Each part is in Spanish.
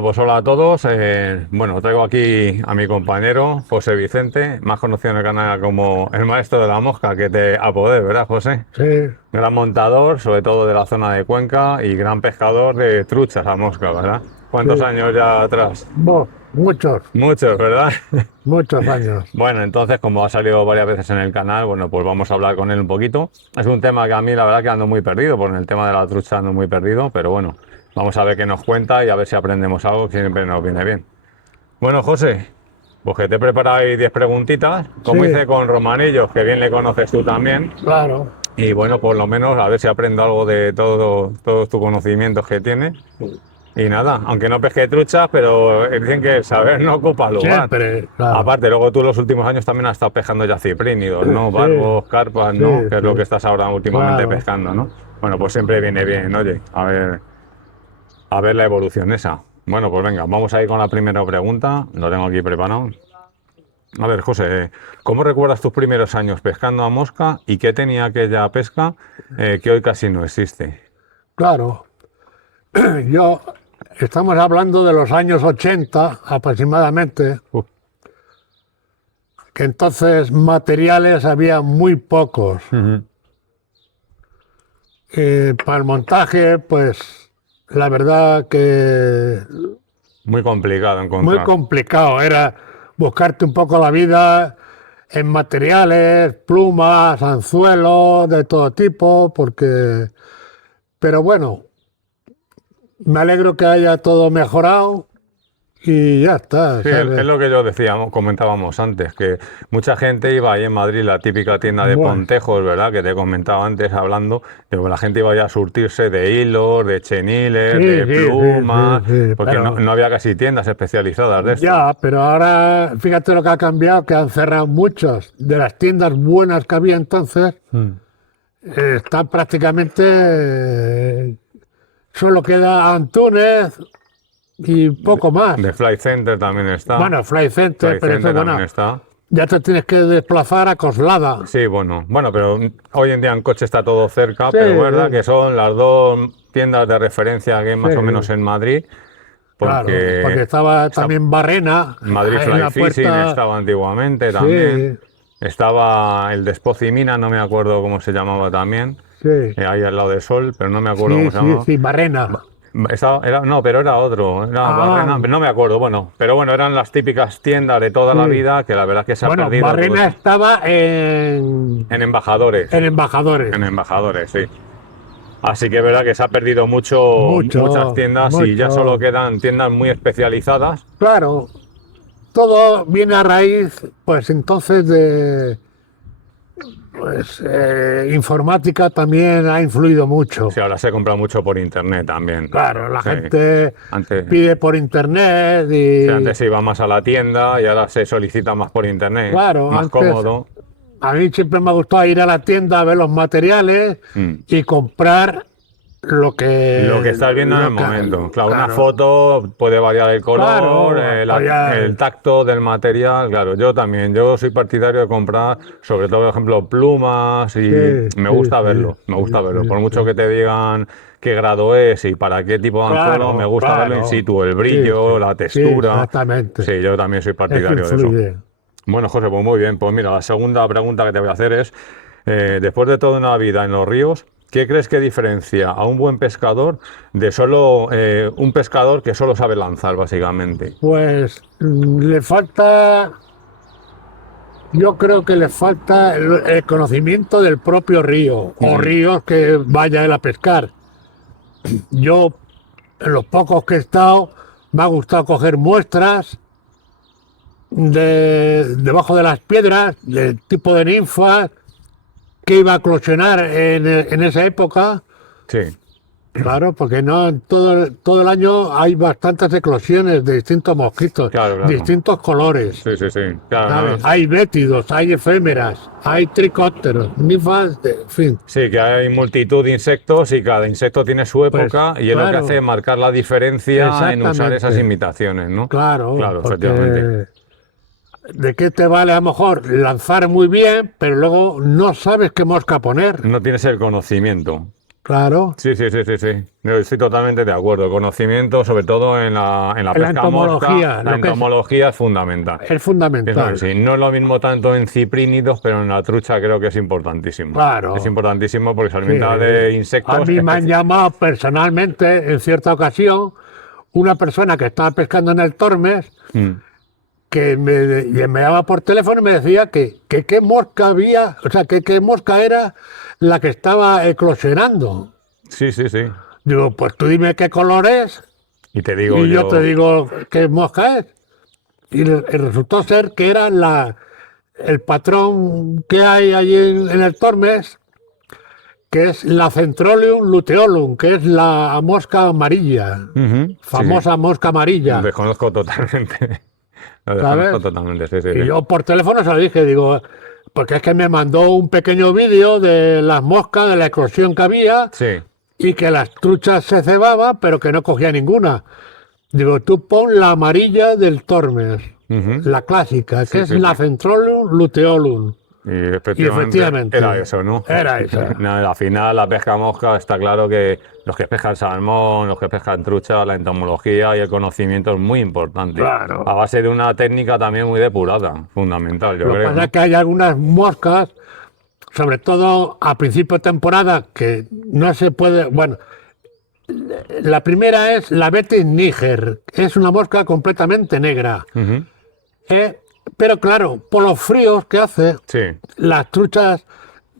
Bueno, pues hola a todos. Bueno, traigo aquí a mi compañero José Vicente, más conocido en el canal como el maestro de la mosca, que te apodé, ¿verdad, José? Sí, Gran montador, sobre todo de la zona de Cuenca, y gran pescador de truchas a mosca, ¿verdad? ¿Cuántos sí. años ya atrás? Muchos, Muchos, ¿verdad? muchos años. Bueno, entonces, como ha salido varias veces en el canal, bueno, pues vamos a hablar con él un poquito. Es un tema que a mí, la verdad, que ando muy perdido, porque en el tema de la trucha ando muy perdido, pero bueno, vamos a ver qué nos cuenta y a ver si aprendemos algo que siempre nos viene bien. Bueno, José, pues que te preparáis 10 preguntitas, como Sí, hice con Romanillos, que bien le conoces tú también, claro. y bueno, por lo menos a ver si aprendo algo de todos tus conocimientos que tienes. Y nada, aunque no pesque truchas, pero dicen que el saber no ocupa lugar. Siempre, claro. Aparte, luego tú los últimos años también has estado pescando ya ciprínidos, ¿no? Sí, Barbos, carpas, sí, ¿no? Que es lo que sí, estás ahora últimamente claro. pescando, ¿no? Bueno, pues siempre viene bien, oye, a ver la evolución esa. Bueno, pues venga, vamos a ir con la primera pregunta. Lo tengo aquí preparado. A ver, José, ¿cómo recuerdas tus primeros años pescando a mosca y qué tenía aquella pesca que hoy casi no existe? Claro. Yo, estamos hablando de los años 80 aproximadamente, Uf, que entonces materiales había muy pocos. ujú. Para el montaje, pues la verdad que Muy complicado muy encontrar. complicado. Era buscarte un poco la vida en materiales, plumas, anzuelos, de todo tipo, porque... Pero bueno, me alegro que haya todo mejorado y ya está, Sí, es ¿sabes? lo que yo decía, comentábamos antes, que mucha gente iba ahí en Madrid, la típica tienda de Bueno, Pontejos, ¿verdad? Que te comentaba antes hablando, de que la gente iba ya a surtirse de hilos, de cheniles, sí, de sí, sí, sí, plumas, sí, porque no, pero no había casi tiendas especializadas de esto. ya, pero ahora fíjate lo que ha cambiado, que han cerrado muchas de las tiendas buenas que había entonces, Mm. están prácticamente, solo queda Antúnez y poco más. De Fly Center también está. Bueno, Fly Center, Fly pero eso, Center también bueno, está. ya te tienes que desplazar a Coslada. Sí, bueno, pero hoy en día en coche está todo cerca, Sí, pero es verdad que son las dos tiendas de referencia que hay más o menos sí, en Madrid, claro, porque porque estaba está también Barrena Madrid en Fly la Fishing puerta. estaba antiguamente también. Sí, Estaba el de Espocimina, no me acuerdo cómo se llamaba también, sí, ahí al lado de Sol, pero no me acuerdo sí, cómo se sí, llamaba. sí, Barrena. No, pero era otro, era Barrena, Ah, no me acuerdo, bueno, pero bueno, eran las típicas tiendas de toda la sí. vida que la verdad es que se ha Bueno, perdido todo Barrena eso. estaba En embajadores, en Embajadores. en embajadores, sí. Así que es verdad que se ha perdido muchas Mucho, tiendas y ya solo mucho. quedan tiendas muy especializadas. Claro, todo viene a raíz, pues entonces de, pues informática también ha influido mucho. Sí, ahora se compra mucho por internet también. Claro, la Sí. gente Antes, pide por internet sí, y, antes se iba más a la tienda y ahora se solicita más por internet, claro, más antes cómodo. a mí siempre me ha gustado ir a la tienda a ver los materiales Mm. y comprar Lo que estás viendo en el momento. Claro, una claro, foto puede variar el color, claro, el oye, tacto del material. Claro, yo también. Yo soy partidario de comprar, sobre todo, por ejemplo, plumas y sí, me sí, gusta sí, verlo. Me sí, gusta verlo. sí, Por mucho sí. que te digan qué grado es y para qué tipo de anzuelo, me Claro, gusta verlo in claro, situ, el sí, brillo, sí, la sí, textura. exactamente, Sí, yo también soy eso partidario de eso. influye. Bueno, José, pues muy bien. Pues mira, la segunda pregunta que te voy a hacer es, después de toda una vida en los ríos, ¿qué crees que diferencia a un buen pescador de solo un pescador que solo sabe lanzar, básicamente? Pues le falta, yo creo que le falta el conocimiento del propio río o Ujú. ríos que vaya él a pescar. Yo, en los pocos que he estado, me ha gustado coger muestras debajo de las piedras, del tipo de ninfa que iba a eclosionar en esa época. Sí, Claro, porque no en todo el año hay bastantes eclosiones de distintos mosquitos, claro, claro. distintos colores. Sí, sí, sí. Claro, no, ¿Sabes? Hay bétidos, hay efémeras, hay tricópteros, ninfas, en fin. sí, que hay multitud de insectos y cada insecto tiene su Pues época y es lo que hace claro, marcar la diferencia en usar esas exactamente. imitaciones, ¿no? Claro, Claro, efectivamente. porque ¿de qué te vale a lo mejor lanzar muy bien, pero luego no sabes qué mosca poner? No tienes el conocimiento. Claro. Sí, sí, sí, sí, sí. Yo estoy totalmente de acuerdo. Conocimiento, sobre todo en la pesca entomología, mosca, la lo que es- entomología es fundamental. Es Eso fundamental. sí, no es lo mismo tanto en ciprínidos, pero en la trucha creo que es importantísimo. Es Claro. importantísimo porque se Sí. alimenta de A insectos. mí me han llamado personalmente en cierta ocasión una persona que estaba pescando en el Tormes Mm. y me llamaba por teléfono y me decía que qué mosca había, o sea, que qué mosca era la que estaba eclosionando. Sí, sí, sí. Digo, pues tú dime qué color es Y te digo y yo te yo, digo qué mosca es. Y resultó ser que era el patrón que hay allí en el Tormes, que es la Centrolium luteolum, que es la mosca amarilla, ujú, sí, sí, famosa mosca lo amarilla, desconozco totalmente. Lo desconozco ¿sabes? totalmente, sí, sí, Y sí. yo por teléfono se lo dije, digo, porque es que me mandó un pequeño vídeo de las moscas, de la eclosión que había Sí, y que las truchas se cebaban, pero que no cogía ninguna. Digo, tú pon la amarilla del Tormes, ujú, la clásica, que sí, es sí, sí. la Centrolium luteolum. Y Y efectivamente era efectivamente, eso, ¿no? era esa. No, al final la pesca mosca está claro que los que pescan salmón, los que pescan trucha, la entomología y el conocimiento es muy importante. A Claro. base de una técnica también muy depurada, fundamental, yo Lo que creo, pasa es ¿no? que hay algunas moscas, sobre todo a principio de temporada, que no se puede. Bueno, la primera es la Betis niger, es una mosca completamente negra. Ujú, ¿Eh? Pero claro, por los fríos que hace, sí, las truchas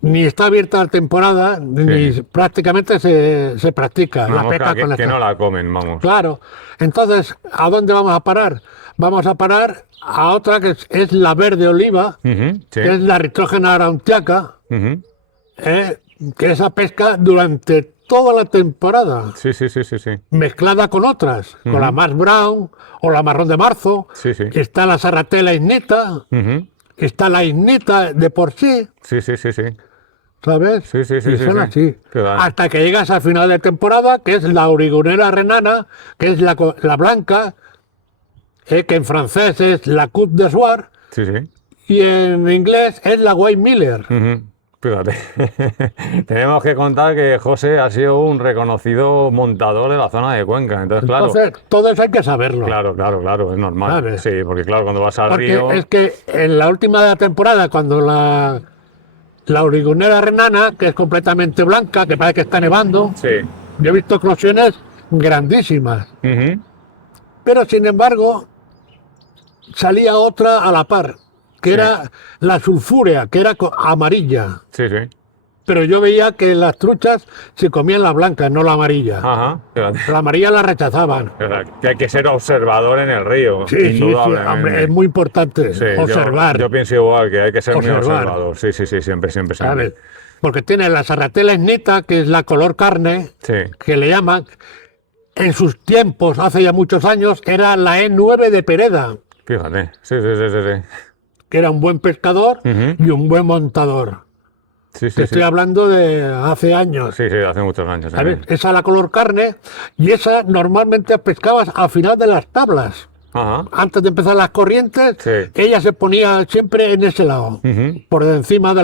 ni está abierta la temporada, ni sí. prácticamente se practica Una la mosca pesca con que esta. no la comen, vamos. Claro. Entonces, ¿a dónde vamos a parar? Vamos a parar a otra que es la verde oliva, Ujú, sí, que es la Ritrógena arantiaca, ujú, ¿eh? Que esa pesca durante toda la temporada, sí, sí, sí, sí, sí. mezclada con otras, con la Ujú, Mars Brown o la marrón de marzo, sí, sí. está la Sarratela ignita, Ujú, está la ignita de por sí, sí, sí, sí, sí. ¿sabes? Sí, sí, sí, Y sí, son sí. así. Qué va. Hasta que llegas al final de temporada, que es la Origonera renana, que es la blanca, que en francés es la Coupe de Soir, Sí, sí. y en inglés es la White Miller. Ujú, fíjate. Tenemos que contar que José ha sido un reconocido montador de la zona de Cuenca. Entonces, claro, Entonces, todo eso hay que saberlo, claro, claro, claro, es normal. ¿sabes? Sí, porque claro, cuando vas al Porque río, es que en la última de la temporada, cuando la Origonera renana, que es completamente blanca, que parece que está nevando, sí. yo he visto eclosiones grandísimas. Ujú, Pero sin embargo, salía otra a la par, que sí, era la sulfúrea, que era amarilla. sí, sí. Pero yo veía que las truchas se comían las blancas, no la amarilla. Ajá, fíjate. La amarilla la rechazaban. Que hay que ser observador en el río, Sí, sí, sí, hombre, es indudablemente. muy importante Sí, observar, yo pienso igual, que hay que ser muy observar, observador. Sí, sí, sí, siempre, siempre, siempre. ¿sabes? Porque tiene la sarratela ignita, que es la color carne, Sí, que le llaman. En sus tiempos, hace ya muchos años, era la E9 de Pereda, fíjate. Sí, sí, sí, sí, sí. que era un buen pescador Ujú, y un buen montador. sí, Te sí, sí. estoy hablando de hace años. Sí, sí, hace muchos años. ¿Sabes? Sí. Esa la color carne y esa normalmente pescabas al final de las tablas. Ajá. Antes de empezar las corrientes, Sí. ella se ponía siempre en ese lado, Ujú, por encima de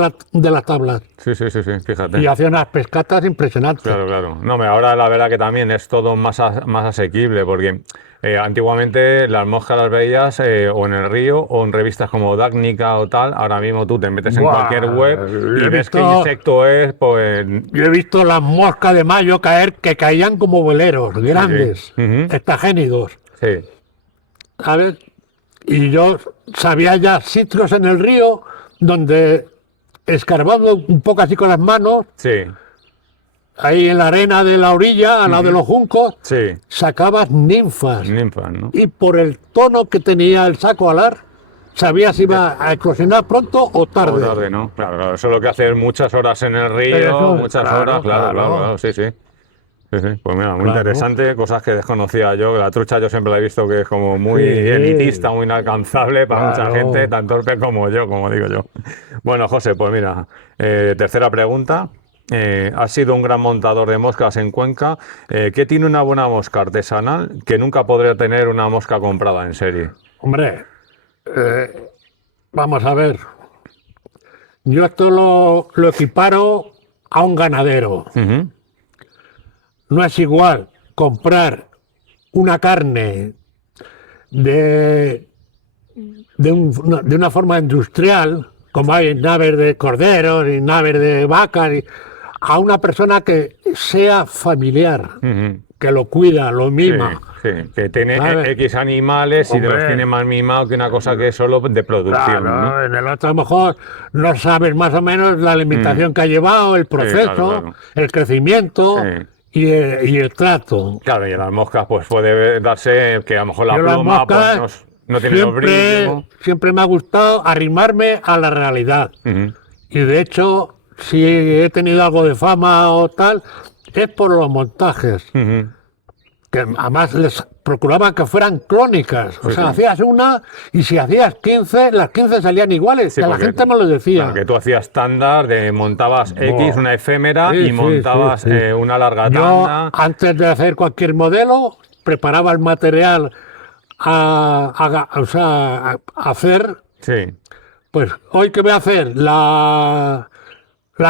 las tablas. sí, sí, sí, sí, fíjate. Y hacía unas pescatas impresionantes. Claro, claro. No, ahora la verdad que también es todo más asequible, porque antiguamente las moscas las veías o en el río o en revistas como Dacnica o tal. Ahora mismo tú te metes en Buah, cualquier web y he ves qué visto- insecto es, pues... Yo he visto las moscas de mayo caer que caían como veleros, grandes, Ujú, estagénidos, sí, ¿sabes? Y yo sabía ya sitios en el río donde, escarbando un poco así con las manos, sí, ahí en la arena de la orilla, al lado de los juncos, sí. sacabas ninfas. Ninfas, ¿no? Y por el tono que tenía el saco alar, sabías si iba a eclosionar pronto o tarde. O tarde, ¿no? Claro, claro. Eso es lo que hacer muchas horas en el río, Eso, muchas claro, horas, claro, claro. claro, sí, sí. Sí, sí. Pues mira, muy Claro. interesante, cosas que desconocía yo, que la trucha yo siempre la he visto que es como muy Sí. elitista, muy inalcanzable para mucha Claro. gente, tan torpe como yo, como digo yo. Bueno, José, pues mira, tercera pregunta. Has sido un gran montador de moscas en Cuenca. ¿Qué tiene una buena mosca artesanal que nunca podría tener una mosca comprada en serie? Hombre, vamos a ver. Yo esto lo equiparo a un ganadero. Ujú, no es igual comprar una carne de, de una forma industrial, como hay naves de corderos y naves de vacas, a una persona que sea familiar, Ujú. que lo cuida, lo Sí, mima. sí, que tiene ¿Sabes? X animales y te los Hombre. tiene más mimados que una cosa que es solo de producción, ¿no? Claro, en el otro a lo mejor no sabes más o menos la alimentación que ha llevado, el proceso, claro. el crecimiento Sí. y el trato. Claro, y en las moscas pues puede darse que a lo mejor la Yo las pluma pues moscas no tiene los brillos. siempre me ha gustado arrimarme a la realidad. Ujú, Y de hecho, si he tenido algo de fama o tal, es por los montajes. ujú. Que además les procuraban que fueran crónicas. O Sí, sea, sí. hacías una y si hacías 15, las 15 salían iguales. Sí, que la porque, gente me lo decía. claro, que tú hacías estándar de montabas X, Buah. una efémera, Sí, y sí, montabas sí, sí. una larga Yo, tanda. antes de hacer cualquier modelo, preparaba el material o sea, a hacer. Sí. Pues hoy que voy a hacer la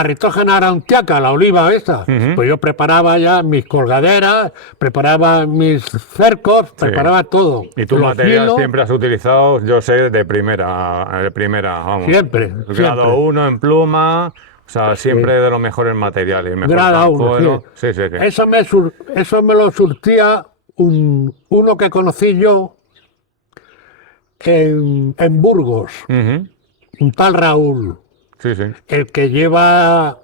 Ritógena aurantiaca, la oliva esta, Ujú. pues yo preparaba ya mis colgaderas, preparaba mis cercos, preparaba todo. Y tu Los material hilos, siempre has utilizado, yo sé, de primera, vamos. siempre, Grado siempre. 1 en pluma, o sea, siempre Sí. de los mejores materiales, mejor Grado 1, anzuelo. sí. Sí, sí, sí. Eso me lo surtía uno que conocí yo en Burgos, Ujú. un tal Raúl, Sí, sí, el que lleva,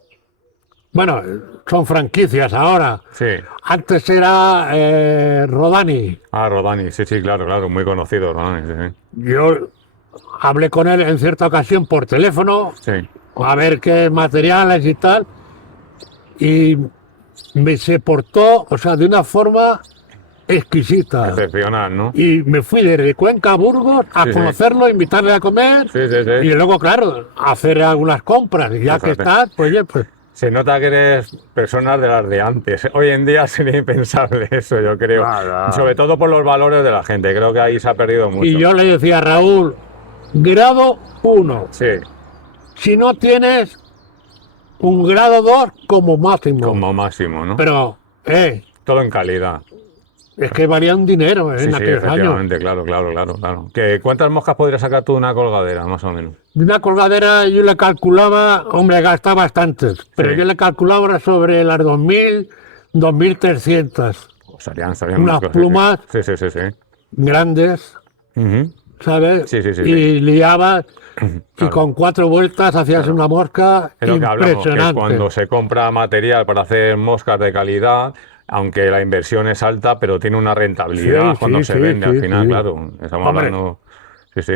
bueno, son franquicias ahora. sí. Antes era Rodani. Ah, Rodani, sí, sí, claro, claro, muy conocido Rodani, sí, Yo hablé con él en cierta ocasión por teléfono sí. Sí. a ver qué materiales y tal, y se portó, o sea, de una forma exquisita. Excepcional, ¿no? Y me fui desde Cuenca a Burgos a Sí, sí. conocerlo, invitarle a comer Sí, sí, sí. y luego, claro, hacer algunas compras. Y ya que Fíjate. estás, pues, oye, pues. Se nota que eres personas de las de antes. Hoy en día sería impensable eso, yo creo. Nada. Sobre todo por los valores de la gente. Creo que ahí se ha perdido mucho. Y yo le decía a Raúl, grado 1, Sí, si no tienes un grado 2 como máximo. como máximo, ¿no? Pero, Todo en calidad. es que valía un dinero Sí, en sí, aquellos años. efectivamente, claro, claro, claro, claro. ¿Cuántas moscas podrías sacar tú de una colgadera, más o menos? De una colgadera yo le calculaba, hombre, gastaba bastantes, pero Sí. yo le calculaba sobre las 2.000, 2.300 Pues serían Unas muchas, plumas. Sí, sí, sí, sí. grandes, Ujú. ¿sabes? Sí, sí, sí, Y liabas y Claro. con 4 vueltas hacías una mosca Es lo que hablamos, que impresionante. cuando se compra material para hacer moscas de calidad, aunque la inversión es alta, pero tiene una rentabilidad Sí, cuando sí, se sí, vende al sí, final, sí. claro. Estamos Hombre. hablando. Sí, sí.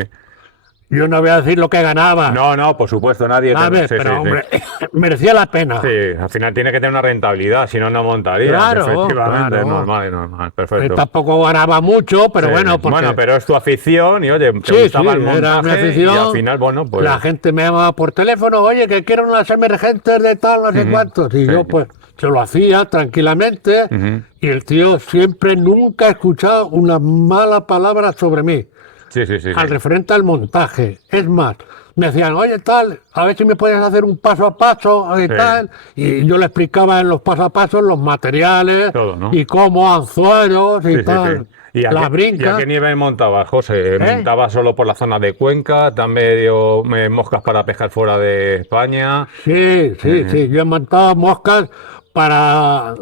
Yo no voy a decir lo que ganaba, No, no, por supuesto, nadie te. ¿sabes? Sí, Pero, sí, sí. hombre, merecía la pena. Sí, al final tiene que tener una rentabilidad, si no, no montarías. Claro, Efectivamente, claro. es normal, es normal, perfecto. Tampoco ganaba mucho, pero Sí. bueno, porque Bueno, pero es tu afición y oye, te sí, gustaba sí, el era mi montaje afición. y al final, bueno, pues. La gente me llamaba por teléfono, oye, que quiero unas emergentes de tal, no sé Ujú, cuántos. Y sí. yo, pues, se lo hacía tranquilamente. Ujú. Y el tío siempre, nunca ha escuchado una mala palabra sobre mí, Sí, sí, sí. al Sí. referente al montaje. Es más, me decían, oye, tal, a ver si me puedes hacer un paso a paso y Sí. tal. Y yo le explicaba en los paso a paso los materiales Todo, ¿no? y cómo anzuelos y Sí, sí, tal. sí. ¿Y a, Las qué, brincas. ¿y a qué nivel montabas, José? ¿Montabas solo por la zona de Cuenca? ¿También dio moscas para pescar fuera de España? Sí, sí, sí. Yo he montado moscas para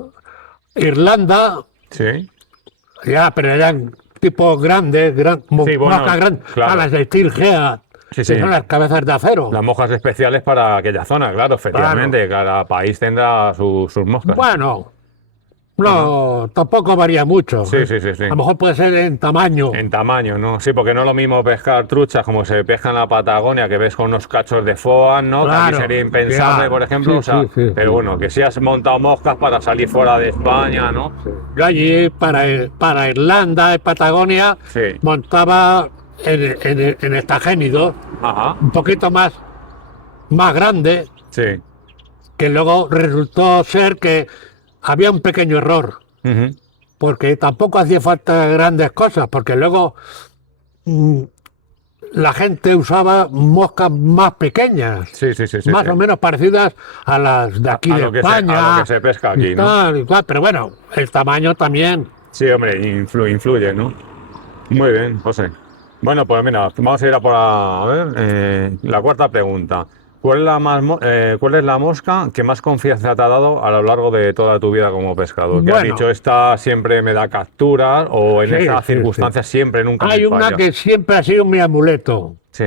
Irlanda, Sí. ya, pero eran tipos grandes, Sí, bueno, moscas grandes, claro. a las de Steel Head, Sí, que sí. son las cabezas de acero. Las moscas especiales para aquella zona, claro, efectivamente. Cada país tendrá sus moscas. Bueno, no, tampoco varía mucho. Sí, sí, sí, sí. A lo mejor puede ser en tamaño. En tamaño, ¿no? Sí, porque no es lo mismo pescar truchas como se pesca en la Patagonia, que ves con unos cachos de foa, ¿no? Que Claro, aquí sería impensable, ya. por ejemplo. Sí, O sea, sí, sí, pero sí. bueno, que si has montado moscas para salir fuera de España, ¿no? Yo allí para Irlanda, en Patagonia, Sí. montaba en estagénidos, Ajá. un poquito más grande, Sí. que luego resultó ser que había un pequeño error, Ujú. porque tampoco hacía falta grandes cosas, porque luego mm, la gente usaba moscas más pequeñas, Sí, sí, sí, sí. más sí. o menos parecidas a las de aquí A de lo que se- España. a lo que se pesca aquí, y ¿no? tal, y cual, pero bueno, el tamaño también. Sí, hombre, influye, ¿no? Muy bien, José. Bueno, pues mira, vamos a ir a ver, la cuarta pregunta. ¿Cuál es la mosca que más confianza te ha dado a lo largo de toda tu vida como pescador? Que has Bueno, dicho, esta siempre me da capturas o en sí, esas sí, sí. circunstancias siempre, nunca me Hay una falla. que siempre ha sido mi amuleto. Sí,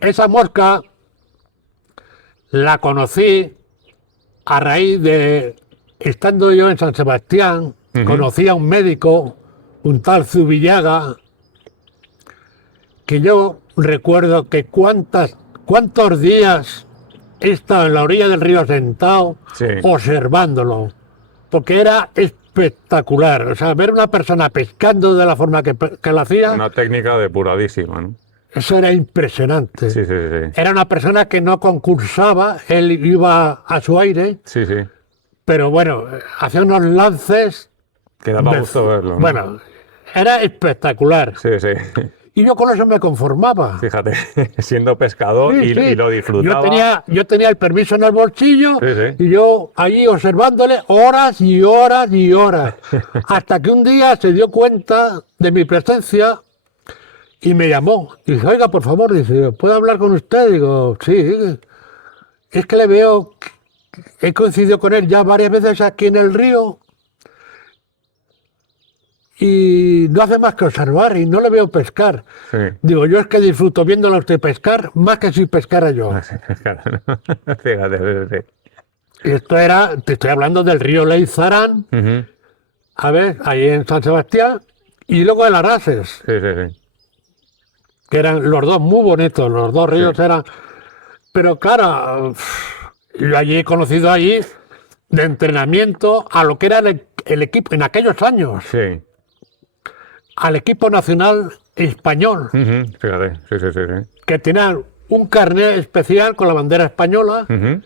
Esa mosca la conocí a raíz de, estando yo en San Sebastián, Ujú. conocí a un médico, un tal Zubillaga, que yo recuerdo que cuántos días he estado en la orilla del río sentado Sí. observándolo, porque era espectacular. O sea, ver una persona pescando de la forma que lo hacía, Una técnica depuradísima, ¿no? eso era impresionante. Sí, sí, sí. Era una persona que no concursaba, él iba a su aire, Sí, sí. pero bueno, hacía unos lances. Que daba gusto verlo, ¿no? Bueno, era espectacular. Sí, sí. Y yo con eso me conformaba. Fíjate, siendo pescador Sí, y sí. lo disfrutaba. Yo tenía el permiso en el bolsillo Sí, sí. y yo allí observándole horas y horas y horas. Hasta que un día se dio cuenta de mi presencia y me llamó. Y dice, oiga, por favor, dice, ¿puedo hablar con usted? Digo, sí, es que le veo, he coincidido con él ya varias veces aquí en el río y no hace más que observar y no le veo pescar. Sí. Digo, yo es que disfruto viéndolo a usted pescar más que si pescara yo. Fíjate, sí, Y esto era, te estoy hablando del río Leizarán, sí. Ujú. a ver, ahí en San Sebastián, y luego el Arases, Sí, sí, sí. que eran los dos muy bonitos, los dos ríos Sí. eran... Pero claro, yo allí he conocido allí de entrenamiento a lo que era el equipo, en aquellos años, Sí. al equipo nacional español, Ujú. Fíjate, sí, sí, sí, sí. que tenían un carnet especial con la bandera española, Ujú.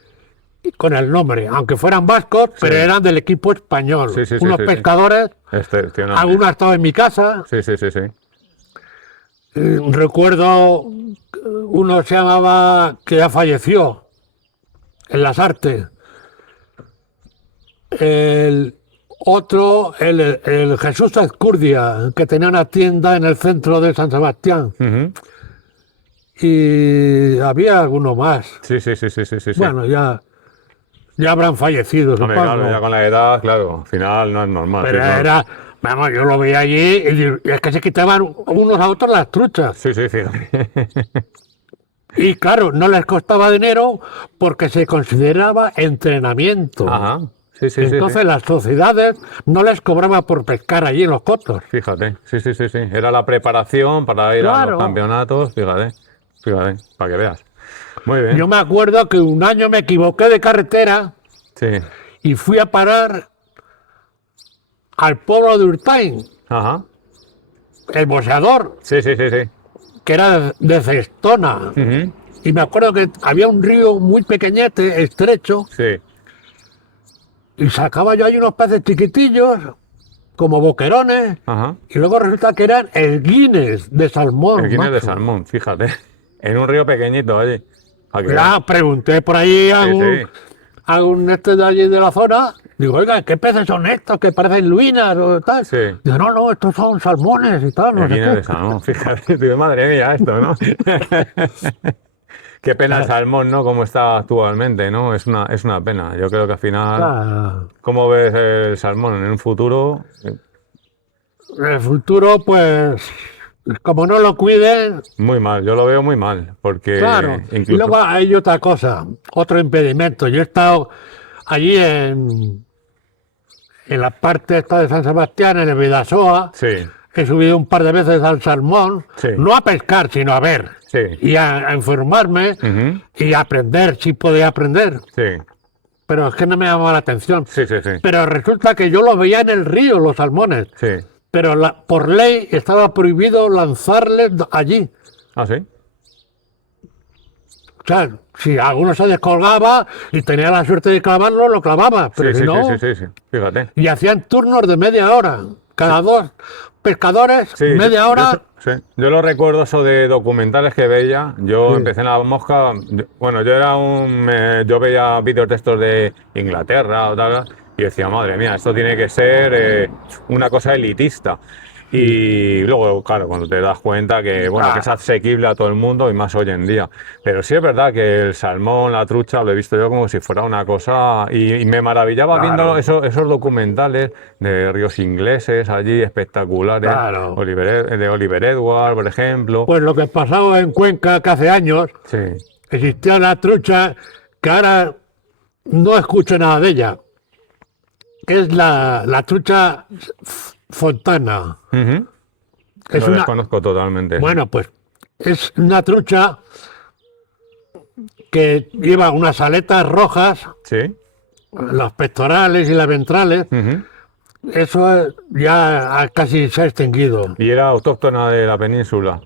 con el nombre, aunque fueran vascos, pero eran del equipo español. Sí, sí, sí, Unos sí, sí. pescadores, Excepcional. alguno ha estado en mi casa. Sí, sí, sí, sí. Recuerdo, uno se llamaba, que ya falleció, en las artes. El otro, el Jesús Ezcurdia, que tenía una tienda en el centro de San Sebastián. Ujú. Y había alguno más. Sí, sí, sí, sí, sí, sí, sí. Bueno, ya habrán fallecido, Hombre, supongo. claro, ya con la edad, claro, al final no es normal. Pero sí, claro. era, vamos, yo lo veía allí y es que se quitaban unos a otros las truchas. Sí, sí, fíjate. Y claro, no les costaba dinero porque se consideraba entrenamiento. Ajá. Sí, sí, sí, Entonces sí. las sociedades no les cobraban por pescar allí en los cotos. Fíjate, sí, sí, sí, sí. Era la preparación para ir a Claro. los campeonatos, fíjate, fíjate, para que veas. Muy bien. Yo me acuerdo que un año me equivoqué de carretera Sí. y fui a parar al pueblo de Urtain, Ajá. el boxeador, Sí, sí, sí, sí. que era de Cestona. Ujú. Y me acuerdo que había un río muy pequeñete, estrecho, Sí. y sacaba yo ahí unos peces chiquitillos, como boquerones, Ajá. y luego resulta que eran esguines de salmón. El guineo de macho. salmón, fíjate. En un río pequeñito allí. para que Ya veas. pregunté por ahí Sí, sí. a un este de allí de la zona, digo, oiga, ¿qué peces son estos que parecen luinas o tal? Sí. Digo, no, no, estos son salmones y tal, no El sé guineo qué. de salmón, fíjate. Digo, madre mía, esto, ¿no? Qué pena el salmón, ¿no? Como está actualmente, ¿no? Es una pena. Yo creo que al final, Ah, ¿cómo ves el salmón en un futuro? en el futuro, pues, como no lo cuiden, Muy mal, yo lo veo muy mal, porque claro. Y incluso... luego hay otra cosa, otro impedimento. Yo he estado allí en la parte esta de San Sebastián, en el Vidasoa. Sí, He subido un par de veces al salmón, Sí. no a pescar, sino a ver. sí. Y a informarme Ujú. y a aprender, si podía aprender. Sí, Pero es que no me llamaba la atención. sí, sí, sí. Pero resulta que yo los veía en el río, los salmones. Sí. Pero por ley estaba prohibido lanzarles allí. ¿Ah, sí? O sea, si alguno se descolgaba y tenía la suerte de clavarlo, lo clavaba. Pero Sí, si sí, no, sí, sí, sí, sí. Fíjate. y hacían turnos de media hora, cada dos, pescadores, Sí, media hora. sí. Yo lo recuerdo eso de documentales que veía. Yo Sí. empecé en la mosca. Bueno, yo era yo veía vídeos de estos de Inglaterra o tal, y decía, madre mía, esto tiene que ser una cosa elitista. Y luego, claro, cuando te das cuenta que, bueno, que es asequible a todo el mundo y más hoy en día. Pero sí es verdad que el salmón, la trucha, lo he visto yo como si fuera una cosa. Y me maravillaba viendo esos documentales de ríos ingleses allí espectaculares. Claro. De Oliver Edward, por ejemplo. Pues lo que pasaba en Cuenca, que hace años Sí. existía la trucha, que ahora no escucho nada de ella. Es la trucha fontana. Ujú. Es Lo una, desconozco totalmente. bueno, pues es una trucha que lleva unas aletas rojas, Sí. los pectorales y las ventrales. Ujú. Eso ya casi se ha extinguido. Y era autóctona de la península.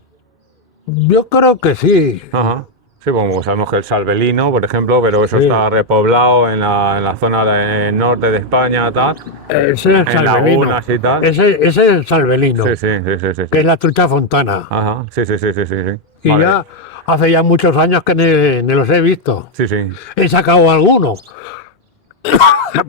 Yo creo que sí. Ajá. Sí, como sabemos que el salvelino, por ejemplo, pero eso Sí. está repoblado en la zona norte de España, tal. Ese es el En salvelino. lagunas y tal. Ese es el salvelino, Sí, sí, sí, sí, sí, que es sí. la trucha fontana. Ajá. Sí, sí, sí, sí, sí, sí. Y Vale. ya hace ya muchos años que ni los he visto. Sí, sí. He sacado algunos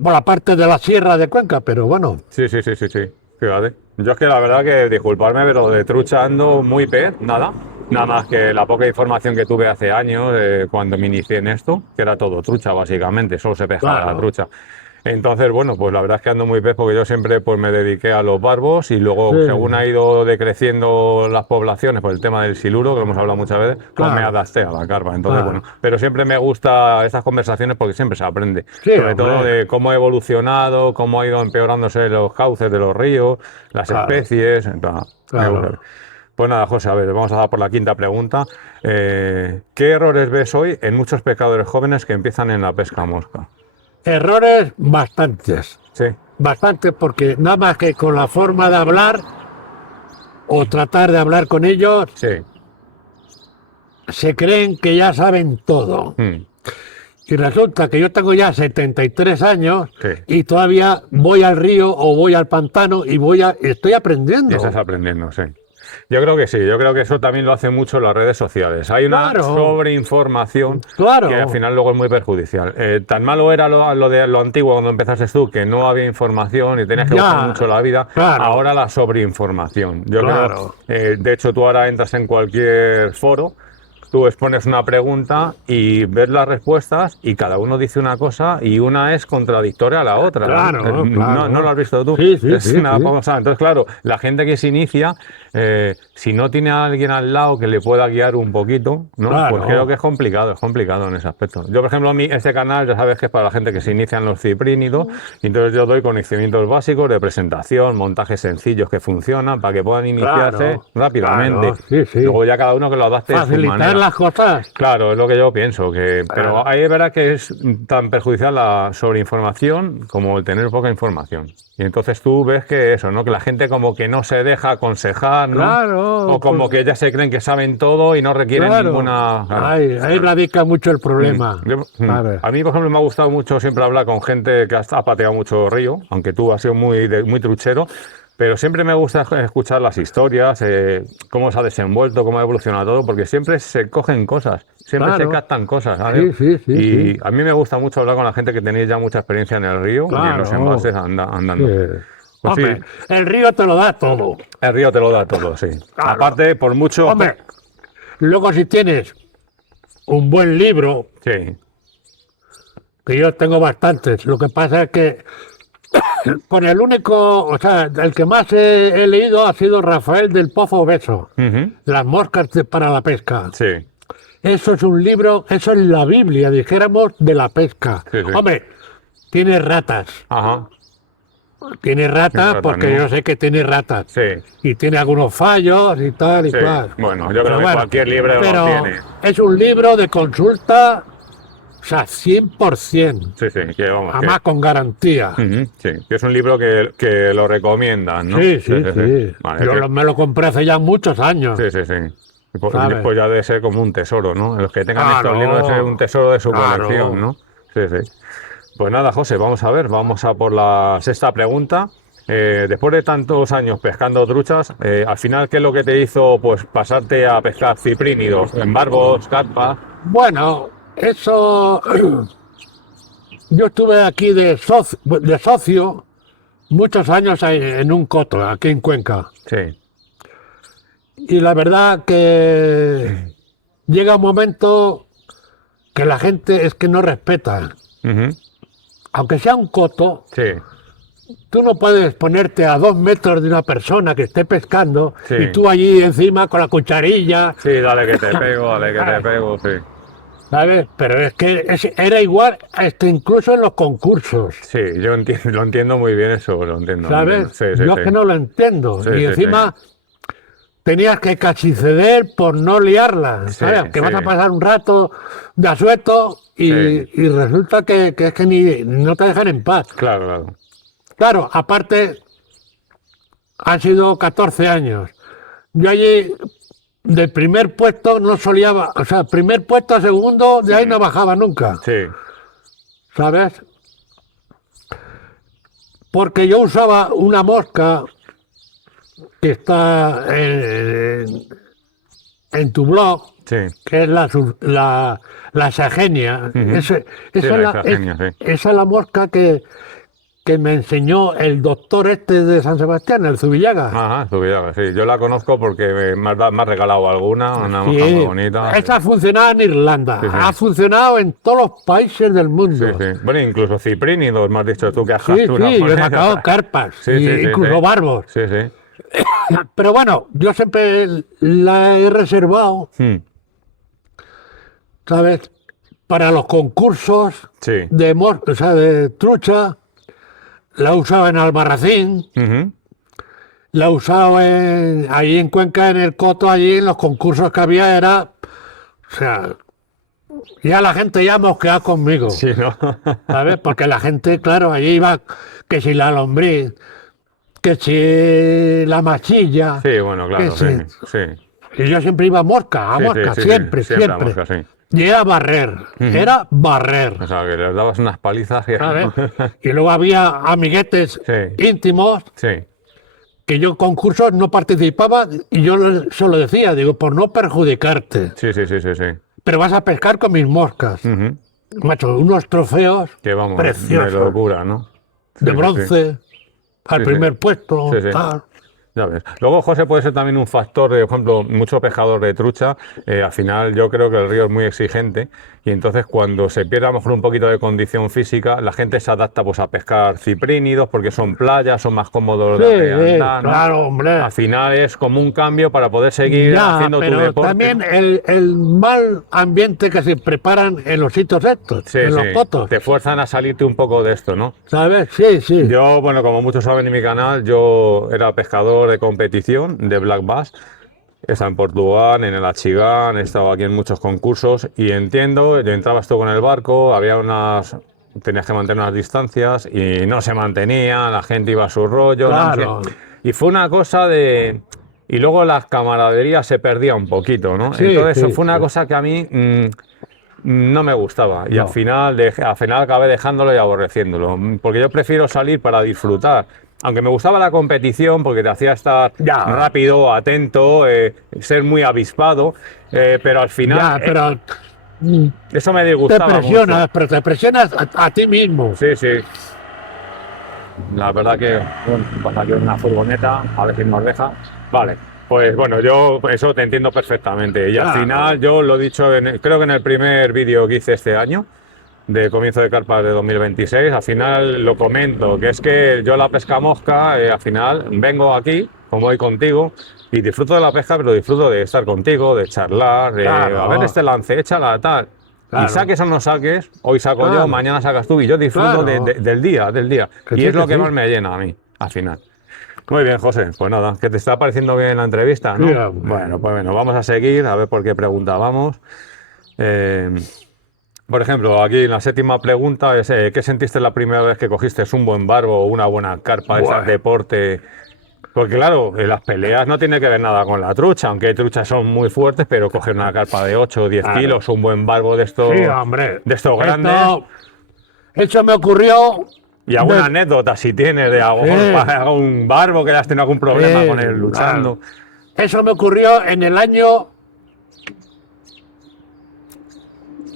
por la parte de la sierra de Cuenca, pero bueno. Sí, sí, sí, sí, sí. Fíjate. Yo es que la verdad que, disculparme, pero de trucha ando muy pez, nada. Nada más que la poca información que tuve hace años, cuando me inicié en esto, que era todo trucha, básicamente, solo se pescaba Claro. la trucha. Entonces, bueno, pues la verdad es que ando muy pez porque yo siempre pues, me dediqué a los barbos y luego, Sí. según ha ido decreciendo las poblaciones por el tema del siluro, que lo hemos hablado muchas veces, pues me Claro. adapté a la carpa. Entonces, Claro. bueno, pero siempre me gusta estas conversaciones porque siempre se aprende. Sí, Sobre todo hombre. de cómo ha evolucionado, cómo ha ido empeorándose los cauces de los ríos, las Claro. especies. Entonces, me Claro. gusta. Pues nada, José, a ver, vamos a dar por la quinta pregunta. ¿Qué errores ves hoy en muchos pescadores jóvenes que empiezan en la pesca mosca? Errores bastantes. Sí, Bastantes, porque nada más que con la forma de hablar o tratar de hablar con ellos, sí. se creen que ya saben todo. Mm, Y resulta que yo tengo ya 73 años Sí. y todavía voy al río o voy al pantano y estoy aprendiendo. Y estás aprendiendo, sí. Yo creo que sí, yo creo que eso también lo hacen mucho las redes sociales. Hay una Claro. sobreinformación Claro. que al final luego es muy perjudicial. Tan malo era lo de lo antiguo cuando empezaste tú, que no había información y tenías que Ya, buscar mucho la vida. claro. Ahora la sobreinformación. Yo Claro. creo, de hecho, tú ahora entras en cualquier foro, tú expones una pregunta y ves las respuestas y cada uno dice una cosa y una es contradictoria a la otra. Claro, ¿no? claro. ¿No lo has visto tú? Sí, sí, Es sí, una sí. cosa. Entonces, claro, la gente que se inicia, si no tiene a alguien al lado que le pueda guiar un poquito, ¿no? Claro. Pues creo que es complicado en ese aspecto. Yo, por ejemplo, este canal ya sabes que es para la gente que se inicia en los ciprínidos, y entonces yo doy conocimientos básicos de presentación, montajes sencillos que funcionan para que puedan iniciarse Claro, rápidamente. claro, sí, sí. Luego ya cada uno que lo adapte de su Facilitar manera. las cosas. Claro, es lo que yo pienso, pero Claro. ahí es verdad que es tan perjudicial la sobreinformación como el tener poca información. Y entonces tú ves que eso, ¿no? Que la gente como que no se deja aconsejar, ¿no? Claro, O como pues- que ya se creen que saben todo y no requieren Claro. ninguna... Claro. Ahí radica mucho el problema. ¿sabes? A mí, por ejemplo, me ha gustado mucho siempre hablar con gente que ha pateado mucho río, aunque tú has sido muy truchero, pero siempre me gusta escuchar las historias, cómo se ha desenvuelto, cómo ha evolucionado todo, porque siempre se cogen cosas, siempre Claro. se captan cosas, ¿sabes? Sí, sí, sí, Y sí. a mí me gusta mucho hablar con la gente que tenéis ya mucha experiencia en el río y en los Claro. embalses andando. Sí. Pues sí, Hombre, el río te lo da todo. el río te lo da todo, sí. Claro. Aparte, por mucho... Hombre, luego si tienes un buen libro, Sí, que yo tengo bastantes, lo que pasa es que con el único, o sea, el que más he leído ha sido Rafael del Pozo Beso, Ujú. Las moscas para la pesca. sí, Eso es un libro, eso es la Biblia, dijéramos, de la pesca. Sí, sí. Hombre, tiene ratas. ajá, Tiene ratas ratas, porque ¿no? yo sé que tiene ratas. sí. Y tiene algunos fallos y tal y Sí. cual. Bueno, yo creo Pero que bueno, cualquier libro lo pero tiene. es un libro de consulta, o sea, 100%. Sí, sí, que vamos. Además con garantía. Ujú, sí, que es un libro que lo recomiendan, ¿no? Sí, sí, sí. Vale, Yo que- me lo compré hace ya muchos años. sí, sí, sí. ¿Sabes? Pues ya debe ser como un tesoro, ¿no? Los que tengan Claro, estos libros es un tesoro de su claro. colección, ¿no? Sí, sí. Pues nada, José, vamos a ver, vamos a por la sexta pregunta. después de tantos años pescando truchas, al final, ¿qué es lo que te hizo pues pasarte a pescar ciprínidos, en barbos, carpas? Bueno, eso. Yo estuve aquí de socio muchos años en un coto, aquí en Cuenca. Sí. Y la verdad que llega un momento que la gente es que no respeta. Ujú. Aunque sea un coto, Sí. tú no puedes ponerte a 2 metros de una persona que esté pescando Sí. y tú allí encima con la cucharilla, Sí, dale que te pego, dale que te pego, sí. ¿sabes? Pero es que era igual incluso en los concursos, Sí, yo entiendo, lo entiendo muy bien eso, lo entiendo. lo ¿sabes? entiendo. Sí, sí, Yo sí. es que no lo entiendo. Sí, Y sí, encima tenías que casi ceder por no liarla, Sí, ¿sabes? Que vas a sí. pasar un rato de asueto Sí. y resulta que es que ni no te dejan en paz. Claro, claro. Claro, aparte, han sido 14 años. Yo allí, del primer puesto, no solía, o sea, primer puesto a segundo, de ahí no bajaba nunca, Sí. ¿sabes? Porque yo usaba una mosca que está en tu blog, Sí. que es la sagenia. Ujú. Esa Sí, es la la, isagenia, sí. esa es la mosca que me enseñó el doctor este de San Sebastián, el Zubillaga. Ajá, Zubillaga, sí. Yo la conozco porque me has regalado alguna, una mosca muy Sí, bonita. esa ha funcionado en Irlanda, Sí, sí. ha funcionado en todos los países del Sí, mundo. sí. Bueno, incluso ciprínidos, me has dicho tú que has Sí, capturado sí, con yo he ella. sacado carpas, Sí, sí, sí, incluso sí. barbos. Sí, sí. Pero bueno, yo siempre la he reservado, Hmm. ¿sabes? Para los concursos Sí. o sea, de trucha, la he usado en Albarracín, Ujú. la he usado ahí en Cuenca, en el Coto, allí en los concursos que había, o sea, ya la gente ya mosqueaba conmigo, Sí, ¿no? ¿sabes? Porque la gente, claro, allí iba, que si la lombriz, que si la machilla, Sí, bueno, que claro, sí. si... Sí. Y yo siempre iba a mosca, Sí, sí, sí, sí. siempre, Siempre a siempre. mosca, sí. Y era barrer, era barrer, O sea, que les dabas unas palizas que... ¿sabes? Y luego había amiguetes Sí. íntimos Sí. que yo en concursos no participaba y yo se lo decía, digo, por no perjudicarte, Sí, sí, sí, sí, sí. pero vas a pescar con mis moscas. Ujú. Macho, unos trofeos Que vamos, de preciosos, locura, ¿no? Sí, de sí, sí. bronce, al Sí, sí. primer puesto, Sí, sí. tal. Ya ves. Luego, José, puede ser también un factor, de, por ejemplo, mucho pescador de trucha. Al final, yo creo que el río es muy exigente y entonces cuando se pierde a lo mejor un poquito de condición física, la gente se adapta pues a pescar ciprínidos porque son playas, son más cómodos Sí, de andar, ¿no? claro, hombre. Al final es como un cambio para poder seguir Ya, haciendo tu pero deporte. también ¿no? el mal ambiente que se preparan en los sitios estos, Sí, en los sí. cotos, Te fuerzan a salirte un poco de esto, ¿no? ¿sabes? Sí, sí. Yo, bueno, como muchos saben en mi canal, yo era pescador de competición de Black Bass. He estado en Portugal, en el Achigán, he estado aquí en muchos concursos y entiendo, yo entrabas tú con el barco, tenías que mantener unas distancias y no se mantenía, la gente iba a su rollo, no sé Claro. qué. Y fue una cosa de... Y luego la camaradería se perdía un poquito, ¿no? Sí, Entonces eso sí, fue una sí. cosa que a mí no me gustaba y No. al final acabé dejándolo y aborreciéndolo, porque yo prefiero salir para disfrutar. Aunque me gustaba la competición porque te hacía estar Ya. rápido, atento, ser muy avispado, pero al final Ya, pero eso me te disgustaba presionas, mucho. pero te presionas a ti mismo. Sí, sí. La verdad que, bueno, pasa aquí una furgoneta, a ver si nos deja. Vale, pues bueno, yo eso te entiendo perfectamente. Y al Claro. final, yo lo he dicho, creo que en el primer vídeo que hice este año, de comienzo de carpas de 2026, al final lo comento, que es que yo la pesca mosca, al final vengo aquí, como voy contigo, y disfruto de la pesca, pero disfruto de estar contigo, de charlar, de Claro. a ver este lance, échala, tal. Y Claro. saques o no saques, hoy saco yo, Claro. mañana sacas tú, y yo disfruto Claro. del día, del día. Que Y sí, es lo que que sí. más me llena a mí, al final. Muy bien, José, pues nada, que te está pareciendo bien la entrevista, ¿no? Sí, hombre. Bueno, pues bueno, vamos a seguir, a ver por qué pregunta vamos. Por ejemplo, aquí la séptima pregunta es ¿qué sentiste la primera vez que cogiste un buen barbo o una buena carpa de Buah. esas deporte? Porque claro, las peleas no tiene que ver nada con la trucha, aunque hay truchas son muy fuertes, pero coger una carpa de 8 o 10 Claro. kilos, un buen barbo de estos, Sí, hombre. de estos grandes. Eso me ocurrió Y alguna De- anécdota, si tienes, de algún barbo que hayas tenido algún problema con él luchando. Eso me ocurrió en el año.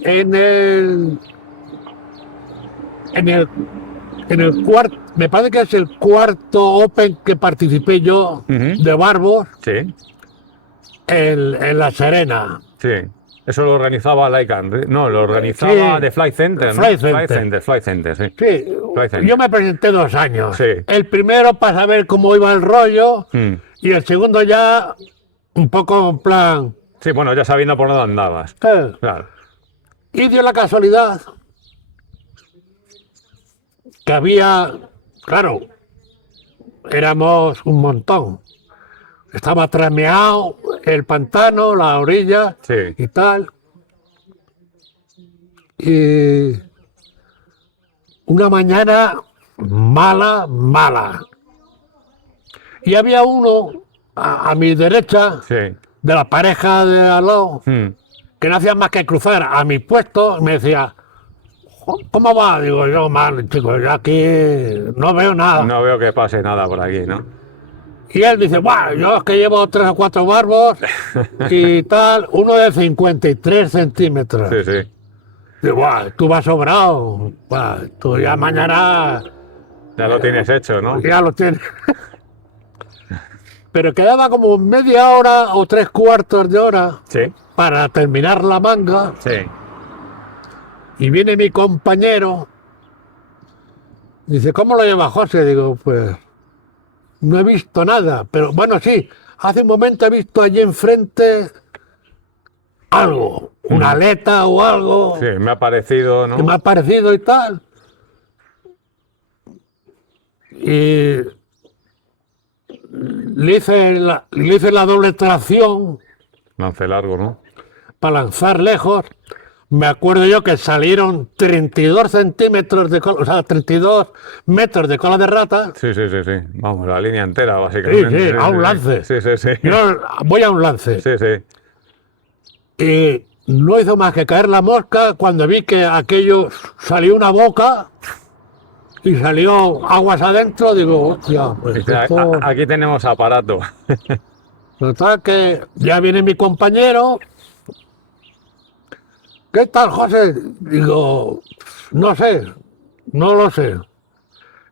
En el. En el. En el cuarto. Me parece que es el cuarto Open que participé yo Ujú. de barbos Sí, en La Serena. sí. Eso lo organizaba Lycan. No, lo organizaba Sí. de Flight Center, ¿no? Flight Center. Flight Center, sí. Sí, Flight Center. yo me presenté 2 años. Sí. El primero para saber cómo iba el rollo Mm. y el segundo ya un poco en plan. Sí, bueno, ya sabiendo por dónde andabas. Claro. Y dio la casualidad que había, claro, éramos un montón. Estaba trameado el pantano, la orilla Sí. y tal. Y una mañana mala, mala. Y había uno a mi derecha, Sí. de la pareja de al lado, Mm. que no hacía más que cruzar a mi puesto y me decía, ¿cómo va? Digo, yo mal, chico, yo aquí no veo nada. No veo que pase nada por aquí, ¿no? Y él dice, bueno, yo es que llevo 3 o 4 barbos y tal, uno de 53 centímetros. Sí, sí. Digo, "Buah, tú vas sobrado, buah, tú ya mañana Ya lo tienes hecho, ¿no? ya lo tienes". Pero quedaba como media hora o 3/4 de hora Sí, para terminar la manga sí. y viene mi compañero. Dice, ¿cómo lo lleva José? Digo, pues no he visto nada, pero bueno, sí, hace un momento he visto allí enfrente algo, una aleta o algo Sí, me ha parecido, que me ¿no? ha parecido y tal. Y le hice la doble tracción Lance largo, ¿no? para lanzar lejos. Me acuerdo yo que salieron 32 centímetros de cola, o sea, 32 metros de cola de rata. Sí, sí, sí, sí. Vamos, la línea entera, básicamente. Sí, sí, a un lance. Sí, sí, sí. Yo voy a un lance. Sí, sí. Y no hizo más que caer la mosca cuando vi que aquello salió una boca y salió aguas adentro. Digo, hostia, pues Dice, esto... Aquí tenemos aparato. Total que ya viene mi compañero. ¿Qué tal, José? Digo, no sé, no lo sé.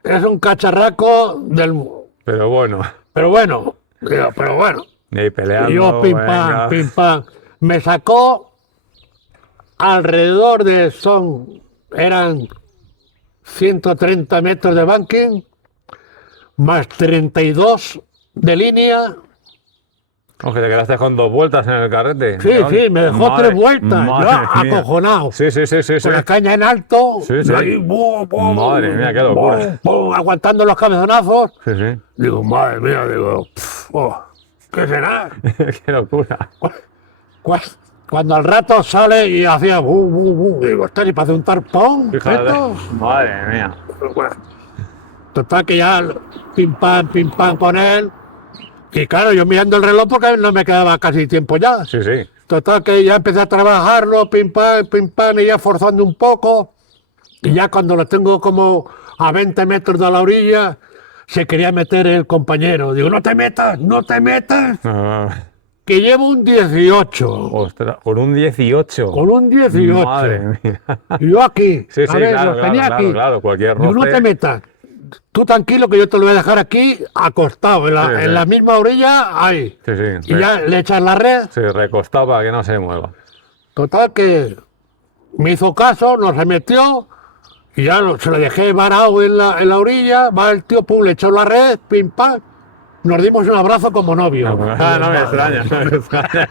Es un cacharraco del... Pero bueno, Pero bueno, digo, pero bueno. ahí peleando. Y yo, pim, venga. pam, pim, pam. Me sacó alrededor de, eran 130 metros de banking, más 32 de línea. Oye, te quedaste con 2 vueltas en el carrete. Sí, sí, me dejó Madre- 3 vueltas. Yo madre mía. acojonado. Sí, sí, sí, sí, sí. Con la caña en alto. Sí, sí. y ahí, Madre mía, qué locura. Aguantando los cabezonazos. Sí, sí. Digo, madre mía, digo, ¿qué será? Qué locura. Cu- Cuando al rato sale y hacía digo, ¿esto ni para hacer un tarpón? Fíjate. ¿Esto? Madre mía. Bueno, total que ya pim pam con él. Y claro, yo mirando el reloj porque no me quedaba casi tiempo ya. Sí, sí. Total que ya empecé a trabajarlo, pim pam, y ya forzando un poco. Y ya cuando lo tengo como a 20 metros de la orilla, se quería meter el compañero. Digo, no te metas, no te metas, Ah, que llevo un 18. ostras, con un 18. Con un 18. Madre mía. Y yo aquí, Sí, a sí, ver, claro, lo tenía claro, aquí. claro, cualquier Digo, no roce. te metas. Tú tranquilo que yo te lo voy a dejar aquí acostado, en la, Sí, sí. en la misma orilla, ahí. Sí, sí. Y ya le echas la red. Sí, recostado para que no se mueva. Total que me hizo caso, no se metió. Y ya se lo dejé varado en la orilla. Va el tío, pum, le echó la red, pim, pam. Nos dimos un abrazo como novios. No me extraña, no me extraña.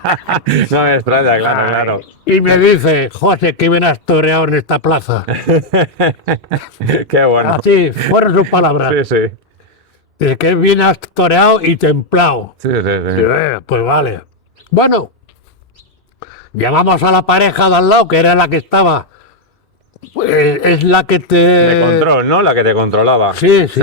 No me extraña, claro, claro. Y me dice, José, que bien has toreado en esta plaza. Qué bueno. Así fueron sus palabras. Sí, sí. Dice que bien has toreado y templado. Sí, sí, sí. Digo, pues vale. Bueno, llamamos a la pareja de al lado, que era la que estaba. Es la que te... De control, ¿no? La que te controlaba. Sí, sí.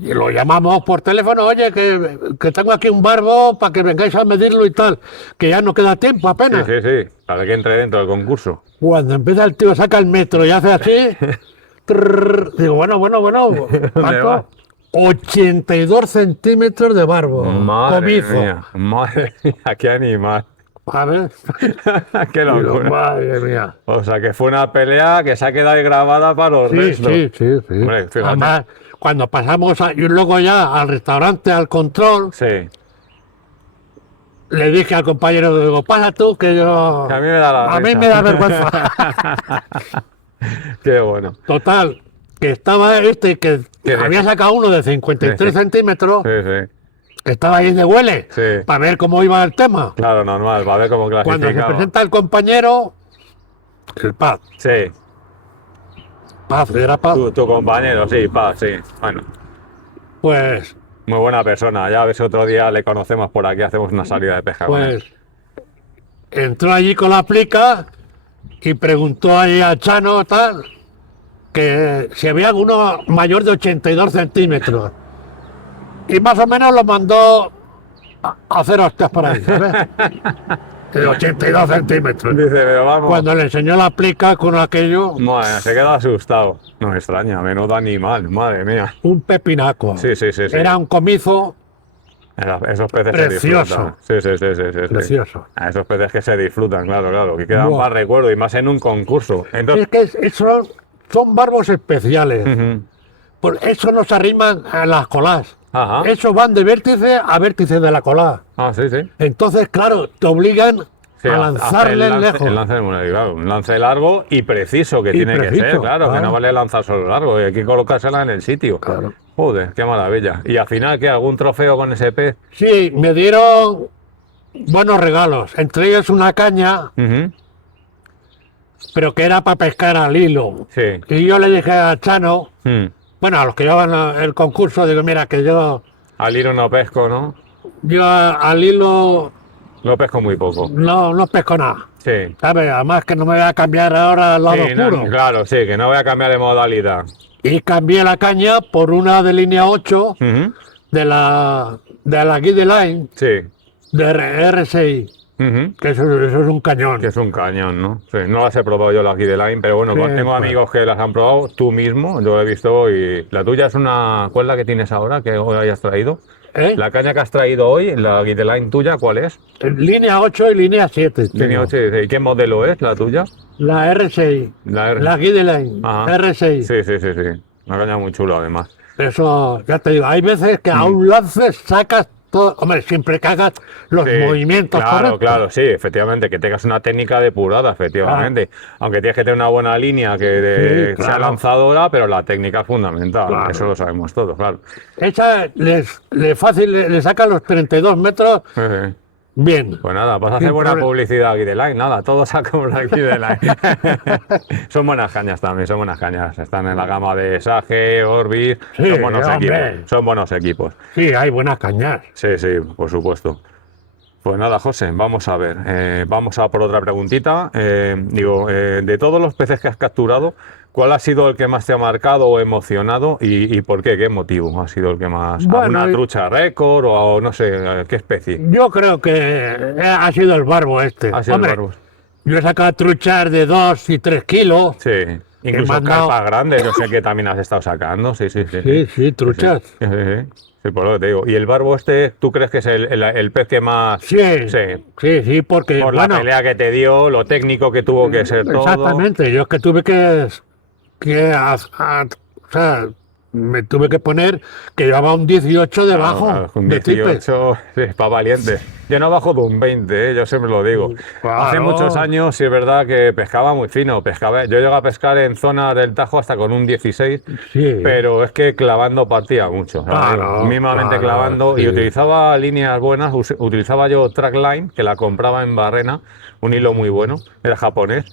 Y lo llamamos por teléfono, oye, que tengo aquí un barbo para que vengáis a medirlo y tal, que ya no queda tiempo Sí, apenas. sí, sí. Para que entre dentro del concurso. Cuando empieza el tío, saca el metro y hace así, Digo, bueno. ¿Dónde ¿Cuánto? vas? 82 centímetros de barbo. Madre Comizo. mía, qué animal. A ver. Qué Digo, locura. madre mía. O sea, que fue una pelea que se ha quedado ahí grabada para los restos. Sí. Hombre, fíjate. Además, cuando pasamos y luego ya al restaurante, al control, Sí. le dije al compañero, digo, pasa tú, que yo... Que a mí me da la A mí risa. me da vergüenza. Qué bueno. Total, que estaba que ¿Qué había dice? sacado uno de 53 centímetros, Sí. estaba ahí de huele, Sí. para ver cómo iba el tema. Claro, normal, va a ver cómo Cuando se clasificaba. presenta el compañero, el Paz, Sí, era Paz, tu compañero, sí, sí. Bueno, pues, muy buena persona. Ya a ver si otro día le conocemos por aquí, hacemos una salida de pesca con él. entró allí con la plica y preguntó ahí a Chano, tal, que si había alguno mayor de 82 centímetros. Y más o menos lo mandó a hacer hostias por ahí, ¿sabes? De 82 centímetros. Dice, pero vamos. Cuando le enseñó la plica con aquello, Madre, se quedó asustado. No me extraña, menudo animal, madre mía. un pepinaco. Sí. Era un comizo Esos peces Precioso. se disfrutan. Sí. precioso. A esos peces que se disfrutan, claro, que quedan Buah. para recuerdo y más en un concurso. Entonces, Es que son barbos especiales. ujú. Por eso no se arriman a las colas. Ajá. Esos van de vértice a vértice de la cola. Ah, sí. Entonces, claro, te obligan Sí, a hace lanzarle lejos. El lance, claro, un lance largo y preciso que Y tiene que ser, preciso, claro, que claro. no vale lanzar solo largo, hay que colocársela en el sitio. Claro. Joder, qué maravilla. Y al final, ¿qué? ¿Algún trofeo con ese pez? Sí, me dieron buenos regalos. Entre ellos una caña, Ujú. pero que era para pescar al hilo. Sí. Y yo le dije a Chano, Mm. bueno, a los que llevan el concurso, digo, mira, que yo Al hilo no pesco, ¿no? al hilo Lo pesco muy poco. no pesco nada. Sí. ¿Sabes? Además que no me voy a cambiar ahora al lado Sí, no, oscuro. claro, sí, que no voy a cambiar de modalidad. Y cambié la caña por una de línea 8 Ujú. de la Guide Line Sí. de RSI, Ujú. que eso es un cañón. Que es un cañón, ¿no? Sí, no las he probado yo las Guide Line, pero bueno, Sí, tengo pues. amigos que las han probado, tú mismo, yo lo he visto y la tuya es una... ¿Cuál es la que tienes ahora, que hoy hayas traído? ¿Eh? La caña que has traído hoy, la Guide Line tuya, ¿cuál es? Línea 8 y línea 7. Tiene tengo. 8 y ¿qué modelo es la tuya? La RSI, La R. la Guide Line, Ajá. RSI. Sí. Una caña muy chula, además. Eso, ya te digo, hay veces que a un lance sacas todo, hombre, siempre que hagas los Sí, movimientos claro, correctos. claro, sí, efectivamente, que tengas una técnica depurada, efectivamente. Aunque tienes que tener una buena línea que Sí, sea claro. lanzadora, pero la técnica es fundamental. Claro. Eso lo sabemos todos, claro. Esa fácil, le sacan los 32 metros Sí. bien. Pues nada, vas a hacer Sin buena problema. publicidad aquí de Line, nada, todos a comprar aquí de Line. Son buenas cañas también, son buenas cañas. Están en la gama de Sage, Orbis, Sí, son buenos hombre. equipos. Son buenos equipos. Sí, hay buenas cañas. Sí, por supuesto. Pues nada, José, vamos a ver. Vamos a por otra preguntita. De todos los peces que has capturado, ¿cuál ha sido el que más te ha marcado o emocionado y por qué? ¿Qué motivo ha sido el que más? Bueno, ¿Alguna trucha récord o no sé, qué especie? Yo creo que ha sido el barbo este. Ha sido el Hombre, barbos. yo he sacado truchas de 2 y 3 kilos. Sí, incluso me han dado- carpas grandes, yo sé que también has estado sacando, sí. Sí, truchas. Sí, por lo que te digo. ¿Y el barbo este, tú crees que es el pez que más... Sí, Sí, sí, porque por bueno, la pelea que te dio, lo técnico que tuvo que ser todo. exactamente. Yo es que tuve o sea, me tuve que poner que llevaba un 18 debajo Claro, con de tipe. 18, sí, para valiente. Yo no bajo de un 20, yo siempre lo digo. Claro. Hace muchos años, sí es verdad que pescaba muy fino. Yo llegué a pescar en zona del Tajo hasta con un 16, Sí. pero es que clavando partía mucho. Claro, Mismamente claro, clavando, y sí. utilizaba líneas buenas, utilizaba yo Trackline, que la compraba en Barrena, un hilo muy bueno, era japonés.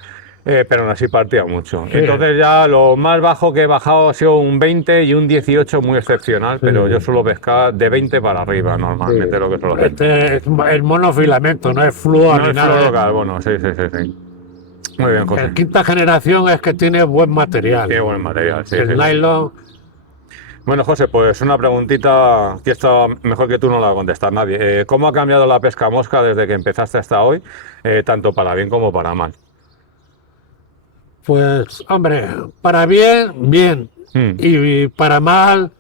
Pero aún así partía mucho. Sí. Entonces ya lo más bajo que he bajado ha sido un 20 y un 18 muy excepcional, pero yo suelo pescar de 20 para arriba normalmente lo que suelo hacer. Este es monofilamento, no es flúor No ni es nada. fluorocarbono, sí. Muy bien, José. El quinta generación es que tiene buen material. Qué buen material, sí. El sí. nylon, Bueno, José, pues una preguntita que esta mejor que tú no la va a contestar nadie. ¿Cómo ha cambiado la pesca mosca desde que empezaste hasta hoy, tanto para bien como para mal? Pues, hombre, para bien, bien. Y para mal,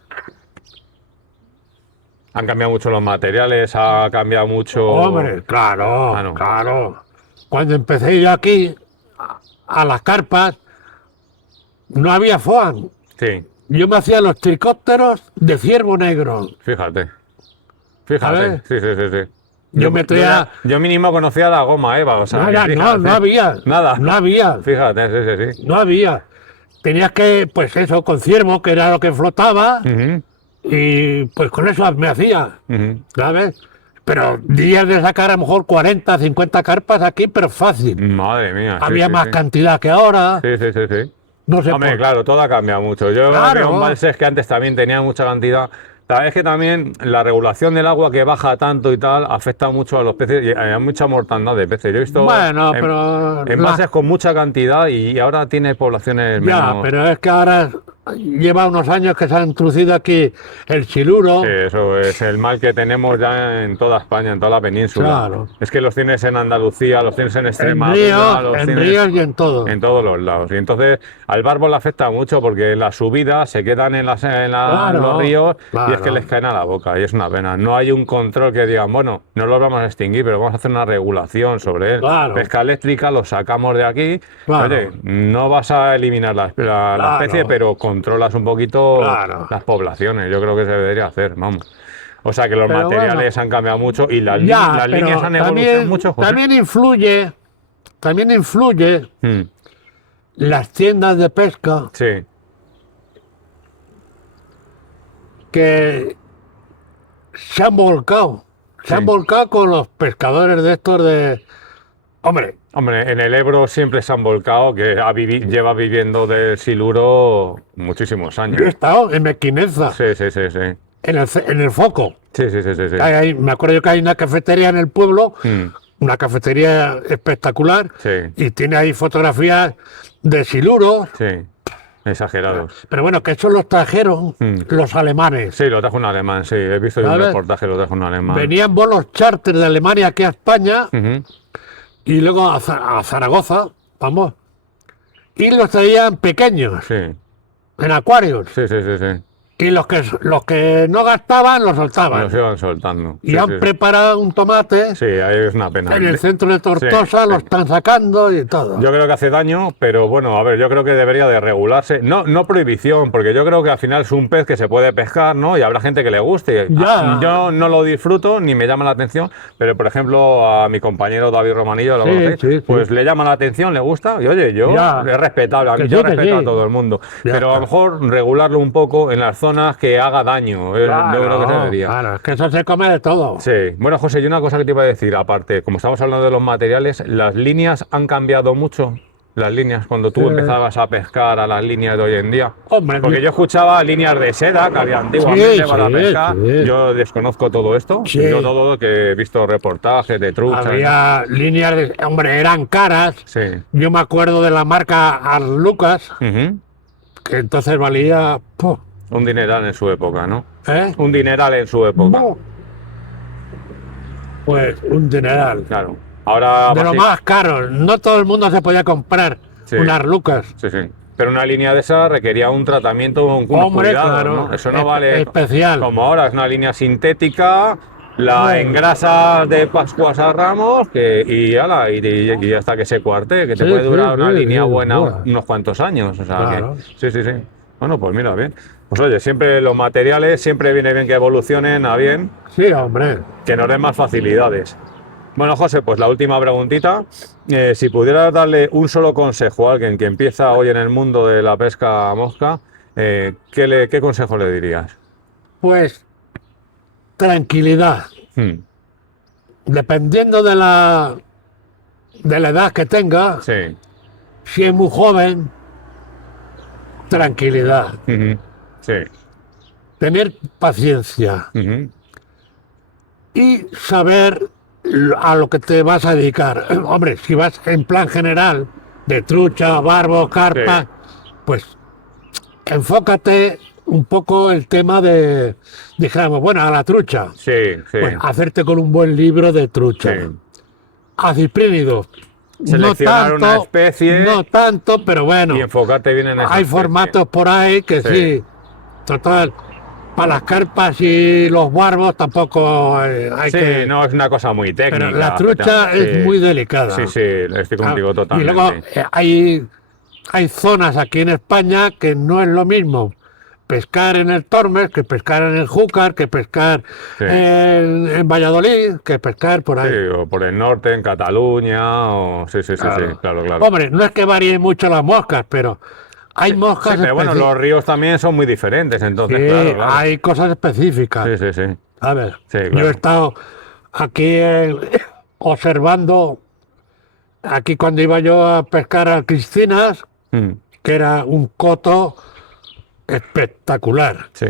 Han cambiado mucho los materiales, ha cambiado mucho... hombre, claro, Ah, no. claro. Cuando empecé yo aquí, a las carpas, no había foam. Sí, Yo me hacía los tricópteros de ciervo negro. fíjate. Fíjate, ¿Sabes? sí, sí, sí, sí. Yo me traía- yo mínimo conocía la goma Eva, o sea, No, que no, fíjate. no había. Nada. No había. Fíjate, sí, sí, sí. No había. Tenías que, pues eso, con ciervo, que era lo que flotaba, Ujú, y pues con eso me hacía, ujú. ¿sabes? Pero días de sacar a lo mejor 40, 50 carpas aquí, pero fácil. Madre mía. sí, Había sí, más sí. cantidad que ahora. Sí, sí, sí, sí. No sé Hombre, por claro, todo ha cambiado mucho. Yo Claro. veo embalses que antes también tenían mucha cantidad. Sabes que también la regulación del agua que baja tanto y tal afecta mucho a los peces y hay mucha mortandad de peces. Yo he visto Bueno, pero embalses con mucha cantidad y ahora tiene poblaciones ya, menos. pero es que ahora lleva unos años que se ha introducido aquí el siluro. Sí, eso es el mal que tenemos ya en toda España, en toda la península. Claro. Es que los tienes en Andalucía, los tienes en En Extremadura, los ríos, en tienes ríos y en todo. en todos los lados. Y entonces al barbo le afecta mucho porque las subidas se quedan en Claro, los ríos y es que claro. les caen a la boca y es una pena. No hay un control que digan, bueno, no los vamos a extinguir, pero vamos a hacer una regulación sobre él. Claro. Pesca eléctrica, los sacamos de aquí. Claro. Oye, no vas a eliminar la Claro. especie, pero controlas un poquito Claro. las poblaciones. Yo creo que se debería hacer, vamos. O sea que los Pero materiales han cambiado mucho y las, Ya, las pero líneas han evolucionado mucho, José. también influye Mm, las tiendas de pesca sí, que se han volcado. Se han Sí. volcado con los pescadores de estos de... Hombre, hombre, en el Ebro siempre se han volcado, que lleva viviendo del siluro muchísimos años. yo he estado en Mequinenza, Sí, sí, sí, sí. en el Foco. Sí, sí, sí, sí, sí. Me acuerdo yo que hay una cafetería en el pueblo, Mm, una cafetería espectacular, sí, y tiene ahí fotografías de siluros, sí. Exagerados. pero bueno, que eso los trajeron los alemanes. Sí, lo trajo un alemán, sí. He visto un ¿Sabes? reportaje, lo trajo un alemán. Venían vuelos charter de Alemania aquí a España Ujú, y luego a Zaragoza, vamos, y los traían pequeños, sí, en acuarios, sí, sí, sí, sí. y los que no gastaban los soltaban. Los iban soltando. Y Sí, han sí. preparado un tomate Sí, ahí es una pena. en el centro de Tortosa, Sí, lo sí. están sacando y todo. Yo creo que hace daño, pero bueno, a ver, yo creo que debería de regularse. No, no prohibición, porque yo creo que al final es un pez que se puede pescar, ¿no? Y habrá gente que le guste. Ya. Yo no lo disfruto ni me llama la atención, pero por ejemplo a mi compañero David Romanillo, ¿lo Sí, conocéis? sí, sí. Pues le llama la atención, le gusta, y oye, yo Ya. es respetable, Que yo sí, que respeto sí. a todo el mundo. Ya Pero a lo está. mejor regularlo un poco en las zonas que haga daño. Yo creo que se debería. claro, es que eso se come de todo. Sí, bueno, José, y una cosa que te iba a decir, aparte, como estamos hablando de los materiales, las líneas han cambiado mucho. Las líneas, cuando tú Sí. empezabas a pescar a las líneas de hoy en día. Hombre, Porque yo escuchaba líneas de seda que había antiguamente para sí, pescar. sí. Yo desconozco todo esto. Sí. Yo todo que he visto reportajes de truchas. había líneas de... Hombre, eran caras. Sí. Yo me acuerdo de la marca Arlucas, Ujú. que entonces valía... ¡puf! Un dineral en su época, ¿no? ¿Eh? Un dineral en su época. ¡Buh! Pues un dineral. Claro. Ahora De lo basi- más caro. No todo el mundo se podía comprar Sí. unas Lucas. Sí, sí. Pero una línea de esa requería un tratamiento con unos Hombre, cuidados, claro. ¿no? Eso no vale Especial. como ahora, es una línea sintética, la Bueno. engrasas de Pascuas a Ramos y hasta que se cuarte, que te Sí, puede sí, durar una sí, línea sí, buena buena. unos cuantos años. O sea Claro. que, sí, sí, sí. Bueno, pues mira, bien. Pues oye, siempre los materiales, siempre viene bien que evolucionen a bien, Sí, hombre. que nos den más facilidades. Bueno, José, pues la última preguntita. Si pudieras darle un solo consejo a alguien que empieza hoy en el mundo de la pesca a mosca, ¿qué consejo le dirías? Pues tranquilidad. Hmm, Dependiendo de la edad que tenga, sí. si es muy joven, tranquilidad. Ujú, sí. Tener paciencia Ujú, y saber a lo que te vas a dedicar. Hombre, si vas en plan general, de trucha, barbo, carpa, Sí. pues enfócate un poco el tema de, dijéramos, bueno, a la trucha. sí, sí. Pues hacerte con un buen libro de trucha. Sí. A ciprínidos, seleccionar una especie no tanto, pero bueno, y enfocarte bien en esa hay especie. formatos por ahí que Sí. sí. Total, para las carpas y los barbos tampoco hay Sí, que... no es una cosa muy técnica. Pero la trucha Sí. es muy delicada. Sí, sí, estoy contigo Y totalmente. luego hay zonas aquí en España que no es lo mismo pescar en el Tormes que pescar en el Júcar, que pescar Sí. en Valladolid, que pescar por ahí. Sí, o por el norte, en Cataluña, o... Sí, sí, sí, Claro. sí, claro, claro. Hombre, no es que varíen mucho las moscas, pero hay moscas Sí, pero bueno, los ríos también son muy diferentes, entonces, Sí, claro, claro. hay cosas específicas. Sí, sí, sí. A ver, Sí, yo claro. he estado aquí observando, aquí cuando iba yo a pescar a Cristinas, Mm, que era un coto espectacular. sí.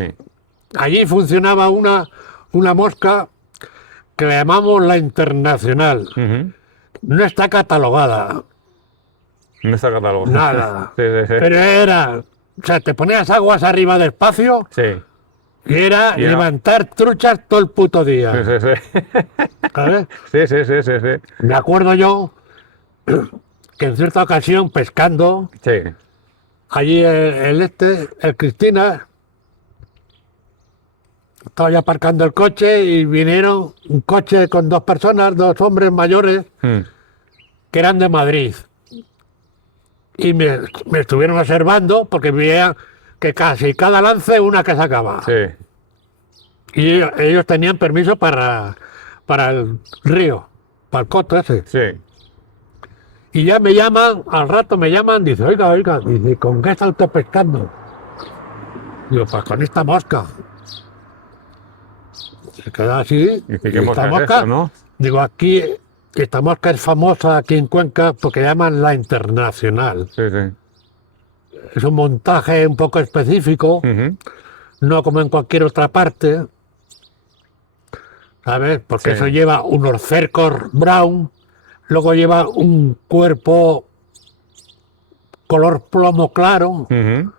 Allí funcionaba una mosca que le llamamos la internacional. Ujú. No está catalogada, No está catalogado. nada. Sí, sí, sí. Pero era, o sea, te ponías aguas arriba despacio Sí, y era Y era- levantar truchas todo el puto sí, día. sí, sí. ¿Sabes? Sí, sí, sí, sí, sí. Me acuerdo yo que en cierta ocasión pescando, Sí. allí el Cristina, estaba ya aparcando el coche y vinieron un coche con dos personas, dos hombres mayores, Mm, que eran de Madrid. Y me estuvieron observando porque veían que casi cada lance una que sacaba. Sí. Y ellos tenían permiso para el río, para el coto ese. Sí. Y ya me llaman, al rato me llaman, dice, oiga, dice, ¿con qué está usted pescando? Digo, pues con esta mosca. Se queda así. ¿Y qué mosca es eso, no? Digo, aquí, esta mosca es famosa aquí en Cuenca porque llaman la internacional. Sí, sí. Es un montaje un poco específico, Ujú. no como en cualquier otra parte, ¿sabes? Porque Sí. eso lleva unos cercos brown, luego lleva un cuerpo color plomo claro, Ujú.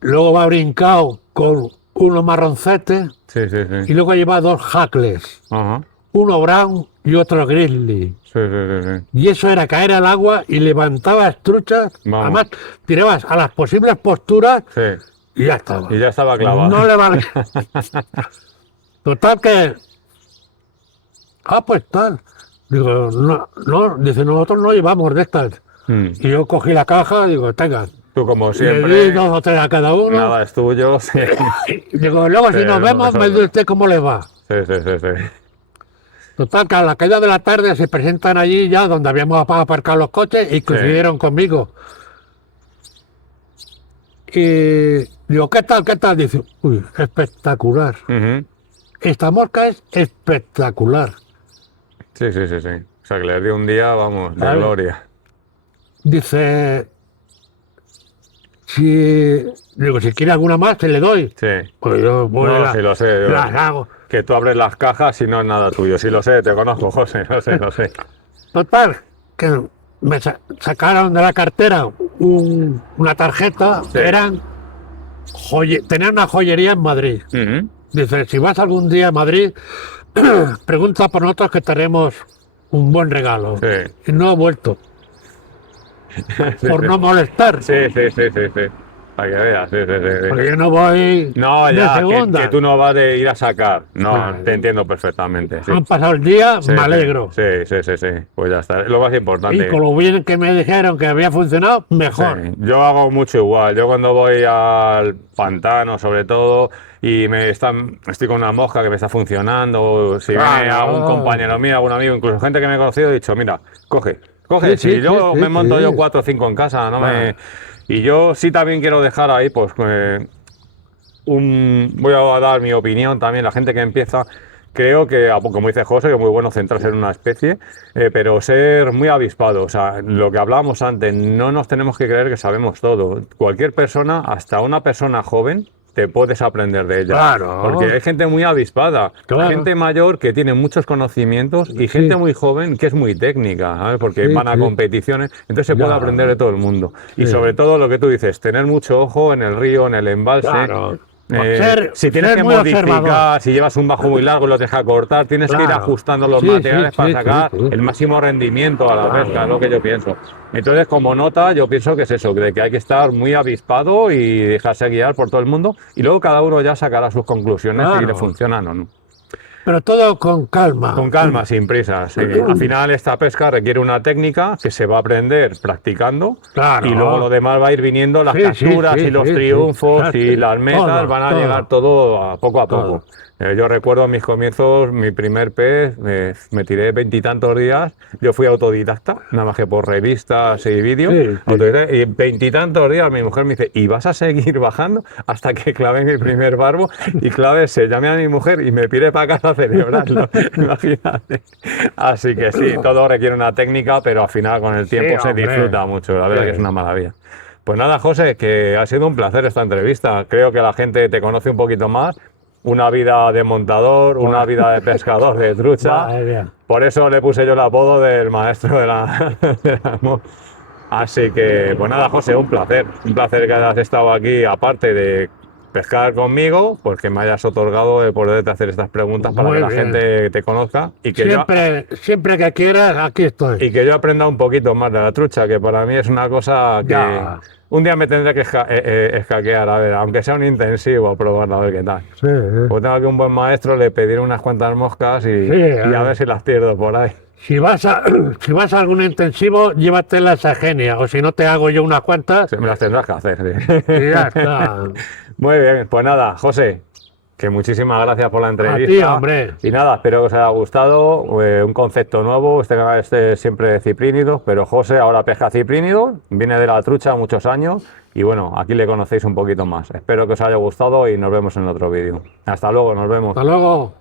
luego va brincado con uno marroncete Sí, sí, y sí. luego lleva dos hackles, Ajá. uno brown y otro grizzly. Sí, sí, sí, sí. Y eso era caer al agua y levantabas truchas, Vamos. además tirabas a las posibles posturas Sí. y ya estaba. Y ya estaba clavado. No le vale. Total que. Ah, pues tal. Digo, no, dice, nosotros no llevamos de estas. Mm. Y yo cogí la caja, digo, tenga. Tú, como Le di siempre, dos o tres a cada uno. nada es tuyo. Sí, Y digo, luego si Sí, nos no, vemos, eso me no. dice usted cómo le va. sí, sí, sí, sí. Total, que a la caída de la tarde se presentan allí ya donde habíamos aparcado los coches y coincidieron conmigo. Y digo, ¿qué tal? ¿Qué tal? Dice, uy, espectacular. Ujú. Esta mosca es espectacular. Sí, sí, sí, sí. O sea, que les di un día, vamos, de ¿Sabes? gloria. Dice, digo, si quiere alguna más, te le doy. Sí. Pues yo voy No, sí lo sé. yo- las hago. Que tú abres las cajas y no es nada tuyo. Sí lo sé, te conozco, José. Lo sé, lo sé. Total, que me sacaron de la cartera una tarjeta, Sí. eran tenían una joyería en Madrid. Ujú. Dice, si vas algún día a Madrid, pregunta por nosotros que tenemos un buen regalo. Sí. Y no he vuelto, por no molestar. Sí, sí, sí, sí, sí. Para que veas, sí, sí, sí, sí. Porque yo no voy No, de ya, segunda. que tú no vas de ir a sacar. No, Claro. te entiendo perfectamente. Sí. Han pasado el día, Sí, me sí, alegro. Sí, sí, sí, sí. Pues ya está. Lo más importante. Y con lo bien que me dijeron que había funcionado, mejor. Sí, yo hago mucho igual. Yo cuando voy al pantano, sobre todo, y estoy con una mosca que me está funcionando, si viene Claro. algún compañero mío, algún amigo, incluso gente que me ha conocido, he dicho, mira, coge. Sí, Si sí, yo sí, me monto sí. yo 4 o 5 en casa, no Vale. Y yo sí también quiero dejar ahí, pues, voy a dar mi opinión también, la gente que empieza. Creo que, como dice José, que es muy bueno centrarse en una especie, pero ser muy avispado. O sea, lo que hablábamos antes, no nos tenemos que creer que sabemos todo. Cualquier persona, hasta una persona joven, te puedes aprender de ella. Claro. Porque hay gente muy avispada, Claro. gente mayor que tiene muchos conocimientos y gente muy joven que es muy técnica, ¿sabes? Porque Sí, van a sí. competiciones, entonces se Ya. puede aprender de todo el mundo. Y Sí. sobre todo lo que tú dices, tener mucho ojo en el río, en el embalse. Claro. Si tienes que muy modificar, observador. si llevas un bajo muy largo y lo dejas cortar, tienes que ir Claro. ajustando los Sí, materiales sí, para sí, sacar sí, sí. el máximo rendimiento a la Claro. pesca, es lo que yo pienso. Entonces, como nota, yo pienso que es eso, de que hay que estar muy avispado y dejarse guiar por todo el mundo, y luego cada uno ya sacará sus conclusiones si le Claro. funcionan o no. Pero todo con calma. Con calma, sin prisas. Al final esta pesca requiere una técnica que se va a aprender practicando Claro. y luego lo demás va a ir viniendo, las Sí, sí, capturas sí, y los sí, sí. triunfos y Exacto. las metas Todo, van a todo. llegar todo a poco. Todo. Yo recuerdo en mis comienzos, mi primer pez, me tiré veintitantos días, yo fui autodidacta, nada más que por revistas y vídeos, Sí, sí. autodidacta, y veintitantos días mi mujer me dice, ¿y vas a seguir bajando? Hasta que clavé mi primer barbo y clavé, se llamé a mi mujer y me piré para casa a celebrarlo, imagínate. Así que sí, todo requiere una técnica, pero al final con el tiempo se hombre. disfruta mucho, la verdad Sí. que es una maravilla. Pues nada, José, que ha sido un placer esta entrevista. Creo que la gente te conoce un poquito más. Una vida de montador, una vida de pescador de trucha. Madre mía. Por eso le puse yo el apodo del maestro de la Así que, pues nada, José, un placer que hayas estado aquí, aparte de pescar conmigo, pues que me hayas otorgado de poderte hacer estas preguntas para Muy que la bien. gente te conozca y que Siempre que quieras, aquí estoy. y que yo aprenda un poquito más de la trucha, que para mí es una cosa que Ya. un día me tendré que escaquear, a ver, aunque sea un intensivo, probarla, a ver qué tal. Sí, Pues tengo aquí un buen maestro, le pediré unas cuantas moscas y, Sí, y a ver si las pierdo por ahí. Si vas a, si vas a algún intensivo, llévatelas a Genia, o si no te hago yo unas cuantas, Sí, me las tendrás que hacer, sí. y ya está. Muy bien, pues nada, José, que muchísimas gracias por la A entrevista. ti, hombre. Y nada, espero que os haya gustado. Un concepto nuevo, este canal es siempre de ciprínidos, pero José ahora pesca ciprínidos, viene de la trucha muchos años y bueno, aquí le conocéis un poquito más. Espero que os haya gustado y nos vemos en otro vídeo. Hasta luego, nos vemos. Hasta luego.